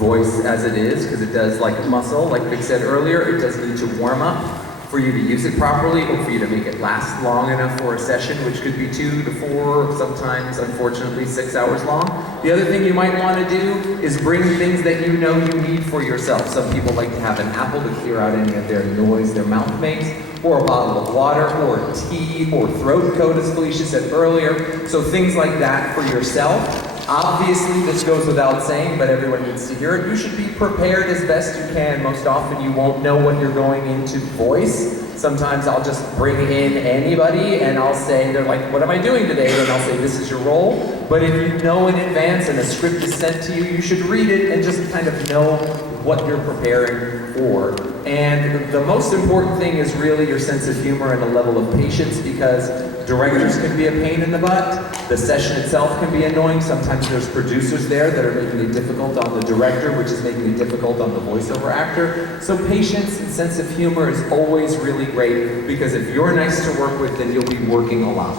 voice as it is, because it does, like muscle, like Vic said earlier, it does need to warm up for you to use it properly, or for you to make it last long enough for a session, which could be 2 to 4, sometimes, unfortunately, 6 hours long. The other thing you might want to do is bring things that you know you need for yourself. Some people like to have an apple to clear out any of their noise their mouth makes, or a bottle of water, or tea, or throat coat, as Felicia said earlier. So things like that for yourself. Obviously, this goes without saying, but everyone needs to hear it. You should be prepared as best you can. Most often, you won't know what you're going into voice. Sometimes I'll just bring in anybody and I'll say, they're like, what am I doing today? And I'll say, this is your role. But if you know in advance and a script is sent to you, you should read it and just kind of know what you're preparing for. And the most important thing is really your sense of humor and a level of patience, because directors can be a pain in the butt. The session itself can be annoying. Sometimes there's producers there that are making it difficult on the director, which is making it difficult on the voiceover actor. So patience and sense of humor is always really great, because if you're nice to work with, then you'll be working a lot.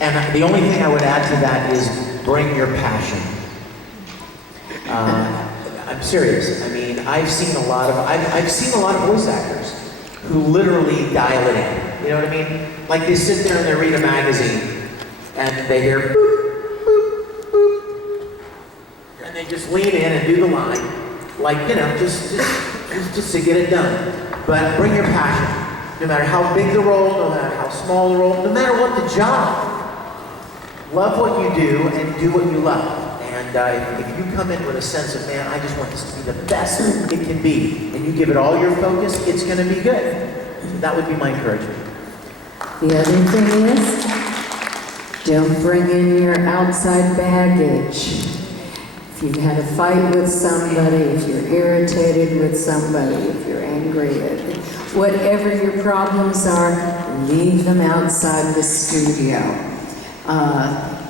And the only thing I would add to that is bring your passion. I'm serious. I mean, I've seen a lot of voice actors who literally dial it in. You know what I mean? Like they sit there and they read a magazine and they hear boop, boop, boop, and they just lean in and do the line, like, you know, just to get it done. But bring your passion. No matter how big the role, no matter how small the role, no matter what the job. Love what you do and do what you love. And if you come in with a sense of, man, I just want this to be the best it can be, and you give it all your focus, it's going to be good. So that would be my encouragement. The other thing is, don't bring in your outside baggage. If you've had a fight with somebody, if you're irritated with somebody, if you're angry, whatever your problems are, leave them outside the studio.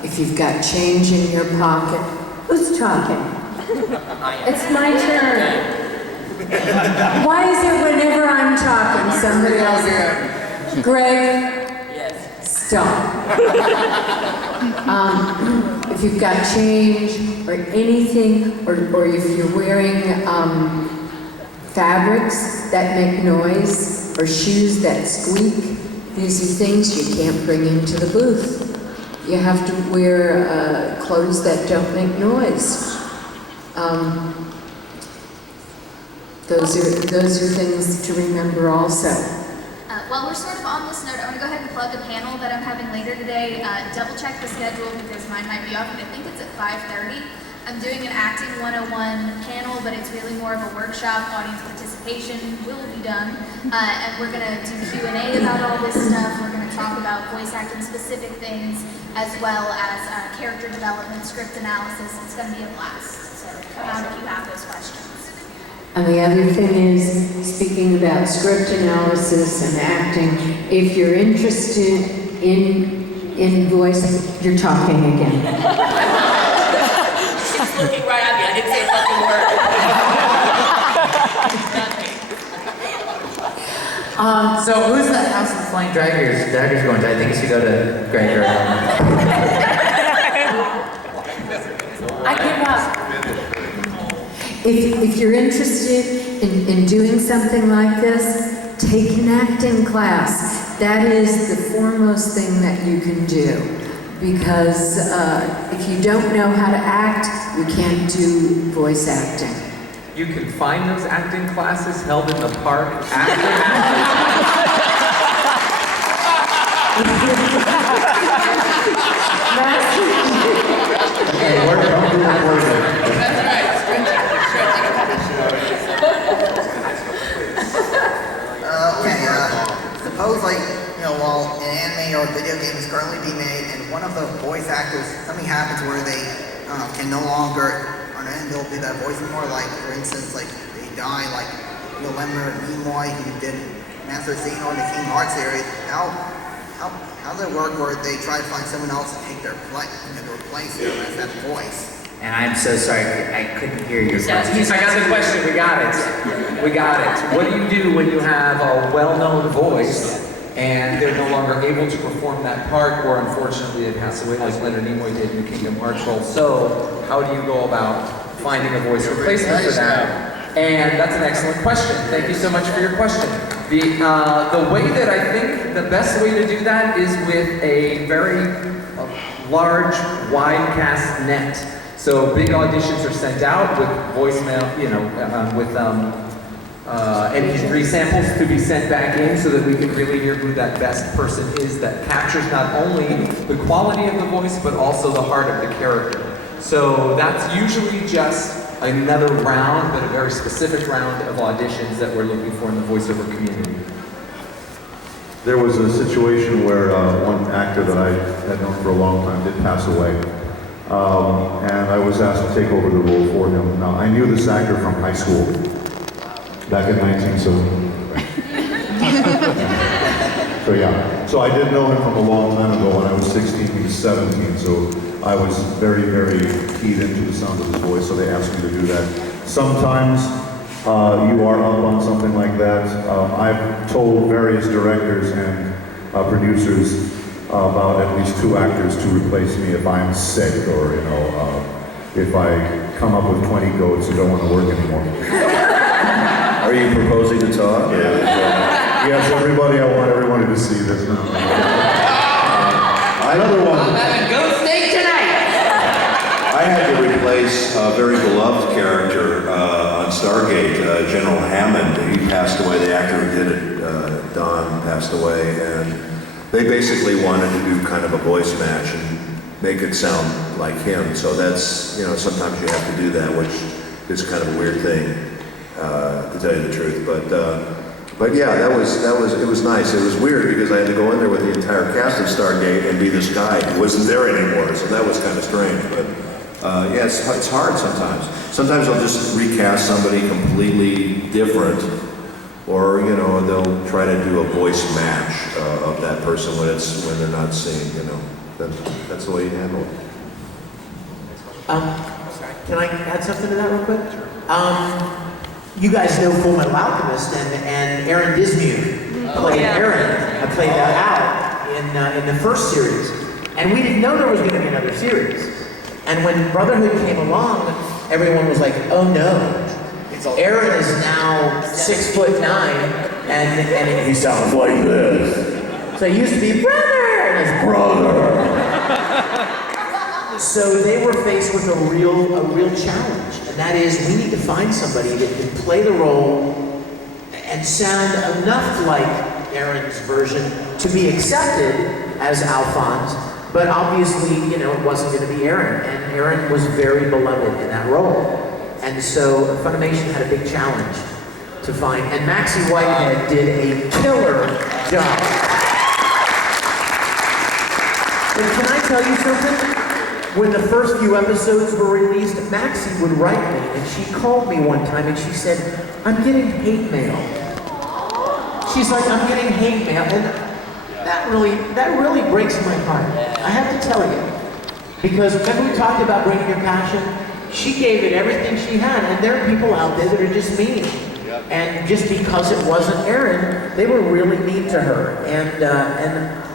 If you've got change in your pocket, who's talking? It's my turn. Why is it whenever I'm talking, somebody else? Greg? Yes. Stop. If you've got change or anything, or if you're wearing fabrics that make noise or shoes that squeak, these are things you can't bring into the booth. You have to wear clothes that don't make noise. Those are things to remember also. While we're sort of on this note, I want to go ahead and plug a panel that I'm having later today. Double check the schedule because mine might be off, but I think it's at 5:30. I'm doing an Acting 101 panel, but it's really more of a workshop. Audience participation will be done. And we're going to do Q&A about all this stuff. We're going to talk about voice acting specific things, as well as character development, script analysis. It's going to be a blast. So come out if you have those questions. And the other thing is, speaking about script analysis and acting, if you're interested in voice, you're talking again. She's looking right at me. I didn't say a fucking word. So who's that House of Flying Daggers going to? I think it should go to Greg or I give up. If you're interested in doing something like this, take an acting class. That is the foremost thing that you can do. Because if you don't know how to act, you can't do voice acting. You can find those acting classes held in the park after Okay, we're going to recording. Suppose, like, you know, while an anime or a video game is currently being made, and one of the voice actors, something happens where they can no longer, or they'll do that voice anymore. Like, for instance, like they die, like you'll remember Nimoy, who did Master Zeno in the Kingdom Hearts series. How does it work where they try to find someone else to take their place, to replace them as that voice? And I'm so sorry, I couldn't hear your question. I got the question, we got it. We got it. What do you do when you have a well-known voice and they're no longer able to perform that part, or unfortunately they pass away like Leonard Nimoy did in the Kingdom Hearts role? So how do you go about finding a voice replacement for that? And that's an excellent question. Thank you so much for your question. The way that I think the best way to do that is with a very large, wide cast net. So big auditions are sent out with voicemail, you know, with MP3 samples to be sent back in so that we can really hear who that best person is that captures not only the quality of the voice, but also the heart of the character. So that's usually just another round, but a very specific round of auditions that we're looking for in the voiceover community. There was a situation where one actor that I had known for a long time did pass away. And I was asked to take over the role for him. Now, I knew this actor from high school, back in 1970. So yeah, so I did know him from a long time ago. When I was 16, he was 17, so I was very, very keyed into the sound of his voice, so they asked me to do that. Sometimes you are up on something like that. I've told various directors and producers, about at least 2 actors to replace me if I'm sick or, if I come up with 20 goats and don't want to work anymore. Are you proposing to Todd? Yes, everybody, I want everyone to see this now. Another one. I'm having goat steak tonight. I had to replace a very beloved character on Stargate, General Hammond. He passed away, the actor who did it, Don, passed away, and they basically wanted to do kind of a voice match and make it sound like him. So that's, sometimes you have to do that, which is kind of a weird thing, to tell you the truth. But yeah, it was nice. It was weird because I had to go in there with the entire cast of Stargate and be this guy who wasn't there anymore. So that was kind of strange. But yeah, it's hard sometimes. Sometimes I'll just recast somebody completely different, or they'll try to do a voice match of that person when they're not seen. That's the way you handle it. Can I add something to that real quick? You guys know Full Metal Alchemist, and Aaron Dismuke played Aaron. I played that out in the first series, and we didn't know there was going to be another series. And when Brotherhood came along, everyone was like, "Oh no, Aaron is now 6'9", and he sounds like this." So he used to be brother, and his brother. So they were faced with a real challenge, and that is we need to find somebody that can play the role and sound enough like Aaron's version to be accepted as Alphonse, but obviously, it wasn't going to be Aaron, and Aaron was very beloved in that role. And so Funimation had a big challenge to find, and Maxie Whitehead did a killer job. And can I tell you something? When the first few episodes were released, Maxie would write me, and she called me one time and she said, "I'm getting hate mail." She's like, "I'm getting hate mail," and that really breaks my heart. I have to tell you, because remember we talked about bringing your passion? She gave it everything she had, and there are people out there that are just mean. And just because it wasn't Aaron, they were really mean to her. And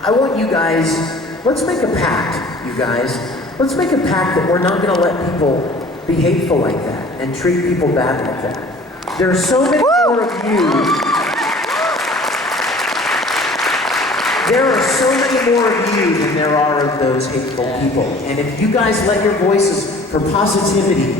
I want you guys, let's make a pact, you guys. Let's make a pact that we're not going to let people be hateful like that and treat people bad like that. There are so many more of you. There are so many more of you than there are of those hateful people. And if you guys let your voices for positivity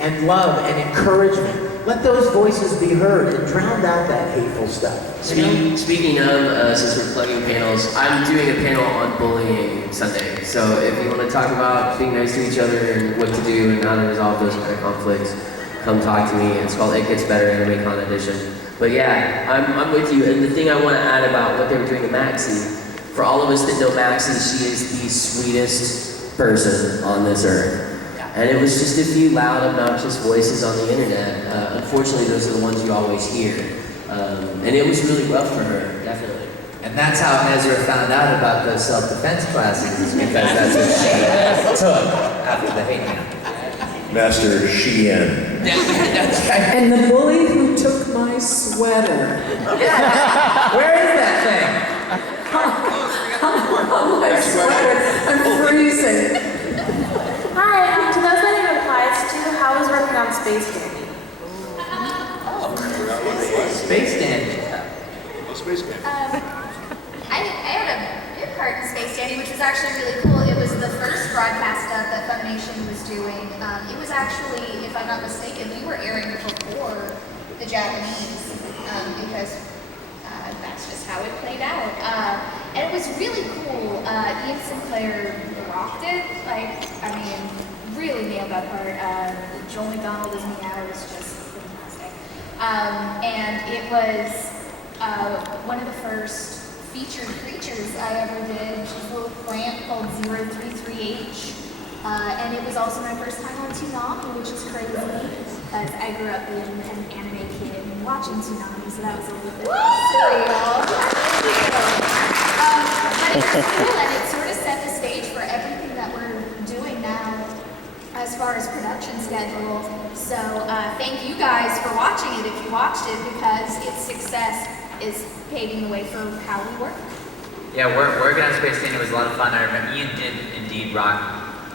and love and encouragement, let those voices be heard and drown out that hateful stuff. Speaking of, since we're plugging panels, I'm doing a panel on bullying Sunday. So if you want to talk about being nice to each other and what to do and how to resolve those kind of conflicts, come talk to me. It's called It Gets Better Anime Con Edition. But yeah, I'm with you. And the thing I want to add about what they were doing to Maxie, for all of us that know Maxie, she is the sweetest person on this earth. And it was just a few loud, obnoxious voices on the internet. Unfortunately, those are the ones you always hear. And it was really rough for her, definitely. And that's how Ezra found out about those self-defense classes, because that's what she took after the hate mail. Master Shien. That's right. And the bully who took my sweater. Where is that thing? Oh, my sweater. I'm freezing. Hi, to those that it applies to, how was working on Space Dandy? Space Dandy. Space Dandy. I had a big part in Space Dandy, which was actually really cool. It was the first broadcast stuff that Funimation was doing. It was actually, if I'm not mistaken, we were airing before the Japanese, because that's just how it played out. And it was really cool. Ian Sinclair rocked it. Really nailed that part. Joel McDonald as Meow was just fantastic. And it was one of the first featured creatures I ever did. She's a little plant called 033H. And it was also my first time on Toonami, which is crazy, because I grew up being an anime kid and watching Toonami, so that was a little bit silly, y'all. But it was cool, and it sort of set the stage for everything that we're doing now as far as production schedule. So thank you guys for watching it if you watched it, because its success is paving the way for how we work. Yeah, working on Space Station was a lot of fun. I remember Ian did indeed rock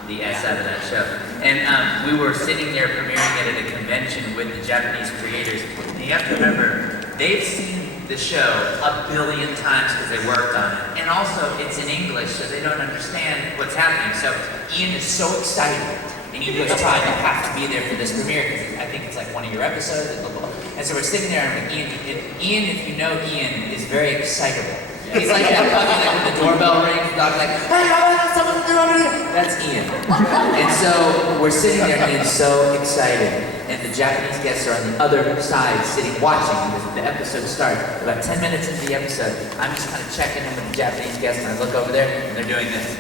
the S out of that show. And we were sitting there premiering it at a convention with the Japanese creators. And you have to remember, they've seen the show 1 billion times because they worked on it. And also, it's in English, so they don't understand what's happening. So Ian is so excited. And he goes, Todd, you have to be there for this premiere because I think it's like one of your episodes. Blah, blah, blah. And so we're sitting there and I'm like, Ian, if you know Ian, is very excitable. He's like that puppy, like when the doorbell rings, the dog's like, hey, someone's doing it. That's Ian. And so we're sitting there and Ian's so excited. And the Japanese guests are on the other side sitting watching. And the episode starts. About 10 minutes into the episode, I'm just kind of checking in with the Japanese guests and I look over there and they're doing this.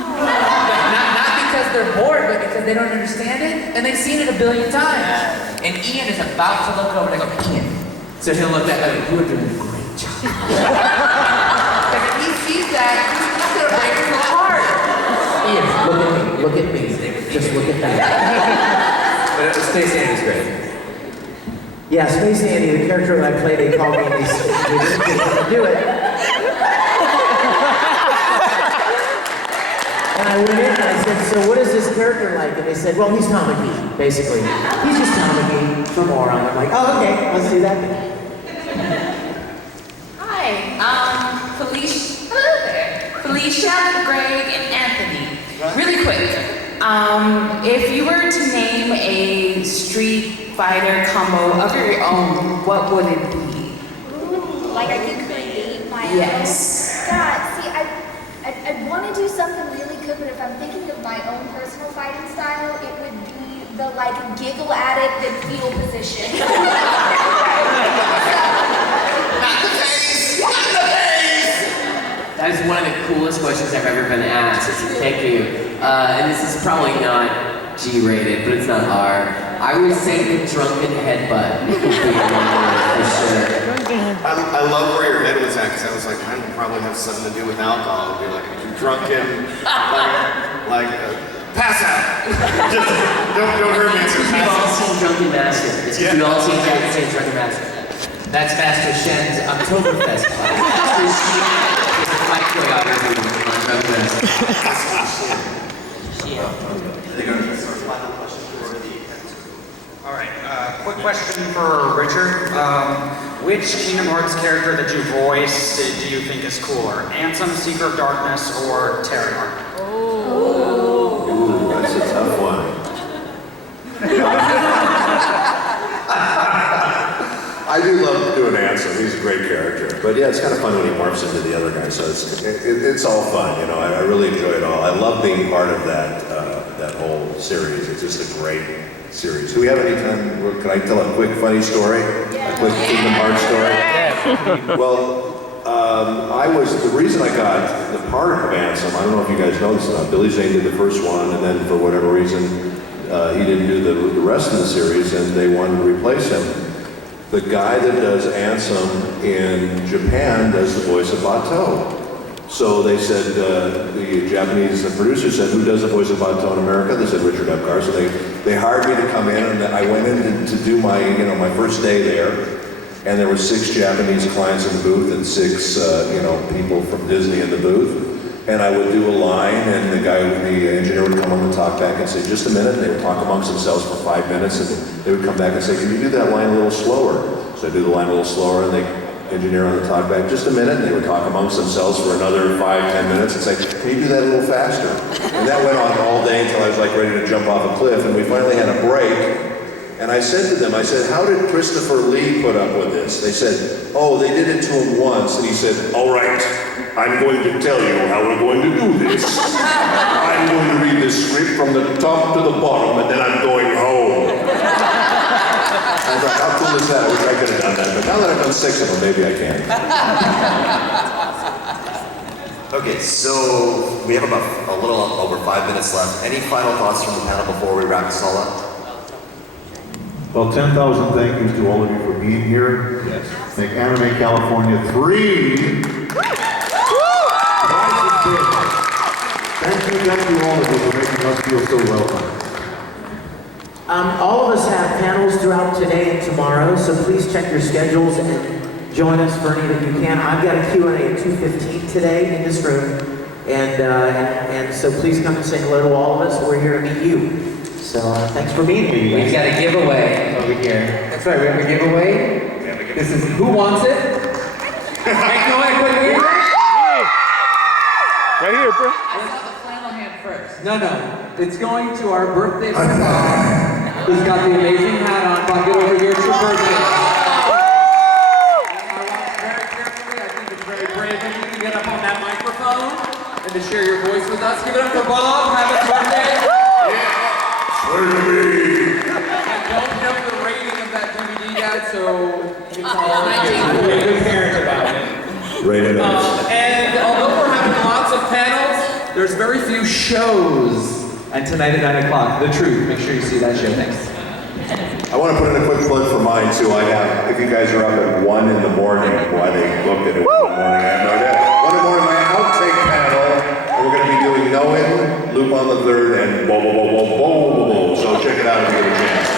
Not because they're bored, but because they don't understand it. And they've seen it 1 billion times. And Ian is about to look over and I go, Ian. So he'll look at me, you are doing a great job. Like if he sees that, he's gonna break his heart. Ian, look at me. Just look at me. But Space Andy's great. Yeah, Space Andy, the character that I played, they called me and they didn't get to do it. And I went in and I said, so what is this character like? And they said, well, he's Tom McGee, basically. He's just Tom McGee for moron. I'm like, oh, okay, let's do that then. Hi, Felicia, Greg, and Anthony. Really quick, if you were to name a Street Fighter combo of your own, what would it be? Like I could create my Yes. own? God, see, I want to do something really good, but if I'm thinking of my own personal fighting style, it would be the like giggle at it, then fetal position. Not the face! Not the face! That is one of the coolest questions I've ever been asked. Thank you. And this is probably not G-rated, but it's not R. I would say the drunken headbutt would be for sure. I love where your head was at, because I was like, I would probably have something to do with alcohol. It'd be like, drunken, pass out. Just, don't hurt me. We've all seen Drunken Master. We've all seen Drunken Master. That's Master Shen's Oktoberfest class. My choreography on Drunken Master. All right, quick question for Richard. Which Kingdom Hearts character that you voiced do you think is cooler? Ansem, Seeker of Darkness, or Terror? Ooh, that's a tough one. I do love doing Ansem. He's a great character. But yeah, it's kind of fun when he morphs into the other guy. So it's all fun, you know. I really enjoy it all. I love being part of that whole series. It's just a great series. Do we have any time? Can I tell a quick funny story? A quick Kingdom Hearts story? Yeah. Well, the reason I got the part of Ansem, I don't know if you guys know this or not, Billy Zane did the first one, and then for whatever reason, he didn't do the rest of the series, and they wanted to replace him. The guy that does Ansem in Japan does the voice of Batou. So they said, the Japanese producer said, who does the voice of Batou in America? They said, Richard Epcar. So they hired me to come in, and I went in to do my first day there. And there were 6 Japanese clients in the booth and 6, people from Disney in the booth. And I would do a line, and the engineer would come on the talkback and say, just a minute. And they would talk amongst themselves for 5 minutes, and they would come back and say, can you do that line a little slower? So I do the line a little slower, and they engineer on the talkback, just a minute, and they would talk amongst themselves for another 5-10 minutes and say, can you do that a little faster? And that went on all day until I was like ready to jump off a cliff, and we finally had a break. And I said to them, how did Christopher Lee put up with this? They said, oh, they did it to him once. And he said, all right, I'm going to tell you how we're going to do this. I'm going to read this script from the top to the bottom, and then I'm going home. I thought, how cool is that? I wish I could have done that. But now that I've done 6 of them, maybe I can. Okay, so we have about a little over 5 minutes left. Any final thoughts from the panel before we wrap this all up? Well, 10,000 thank yous to all of you for being here. Yes. Thank Anime California 3. Thank you all of you for making us feel so welcome. All of us have panels throughout today and tomorrow, so please check your schedules and join us for any that you can. I've got a Q&A at 2:15 today in this room, and so please come and say hello to all of us. We're here to meet you. So thanks for being here. We've got a giveaway over here. That's right, we have a giveaway. This is Who Wants It? Make noise quickly. Right here, bro. I saw the flannel hand first. No, it's going to our birthday boy Bob, who's got the amazing hat on. Bob, get over here, it's your birthday. Very carefully, I think it's very brave of you to get up on that microphone and to share your voice with us. Give it up for Bob, have a birthday. And don't have the rating of that DVD yet, so you can call be a good parent about it. Rated X. And although we're having lots of panels, there's very few shows. And tonight at 9 o'clock, The Truth. Make sure you see that show. Thanks. I want to put in a quick plug for mine too. I have, if you guys are up at 1 in the morning, why they looked at it 1 in the morning, I have no idea. 1 in the morning, my outtake panel, and we're going to be doing Knowing, Loop on the Third, and Bo Bo Bo Bo Bo Bo Bo. So check it out if you get a chance.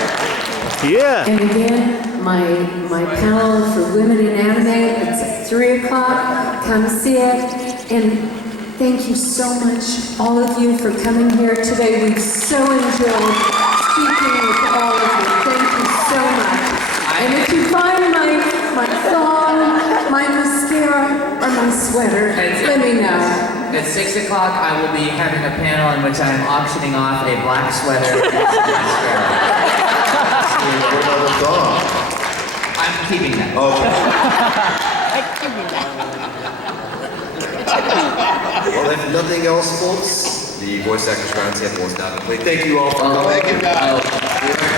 Yeah. And again, my panel for women in anime, it's at 3 o'clock. Come see it. And thank you so much, all of you, for coming here today. We've so enjoyed speaking with all of you. Thank you so much. And if you find my thong, my mascara, or my sweater, let me know. At 6 o'clock, I will be having a panel in which I am auctioning off a black sweater and mascara. I'm keeping that. Well, if nothing else, folks, the Voice Actors Roundtable is now complete. Thank you all for coming. Thank you, guys.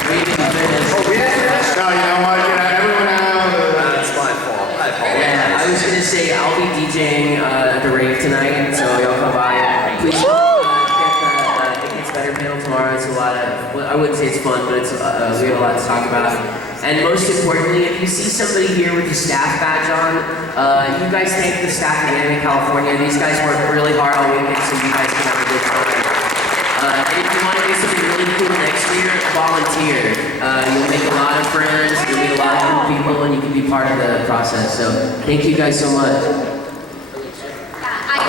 We didn't finish. Oh, we didn't finish? No, you know what? Everyone out. That's my fault. I apologize. Yeah, I was gonna say I'll be DJing at the rave tonight, so y'all come by. Please get the It Gets Better panel tomorrow. It's a lot of, well, I wouldn't say it's fun, but it's we have a lot to talk about. And most importantly, if you see somebody here with the staff badge on, you guys thank the staff of Anime California. These guys work really hard all weekend, so you guys can have a good time. And if you want to do something really cool next year, volunteer. You'll make a lot of friends, you'll meet a lot of cool people, and you can be part of the process. So thank you guys so much. I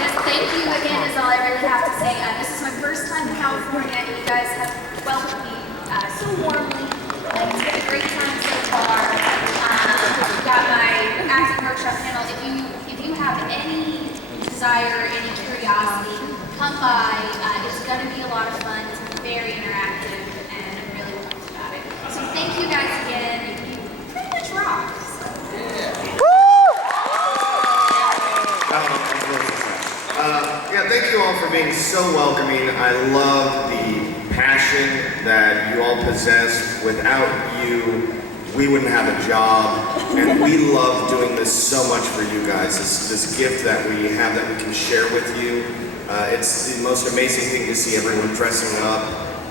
just thank you again is all I really have to say. This is my first time in California, and you guys have welcomed me so warmly. It's been a great time so far. Got my acting workshop panel. If you have any desire, any curiosity, come by. It's going to be a lot of fun. It's very interactive, and I'm really pumped about it. So thank you guys again. You pretty much rock. So. Yeah, thank you all for being so welcoming. I love the passion that you all possess. Without you, we wouldn't have a job, and we love doing this so much for you guys. This gift that we have that we can share with you. It's the most amazing thing to see everyone dressing up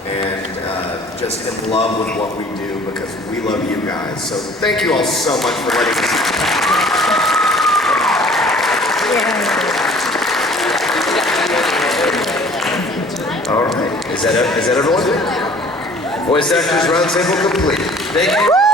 and just in love with what we do because we love you guys. So thank you all so much for letting us. All right. Is that everyone? Voice Actors Roundtable complete. Thank you.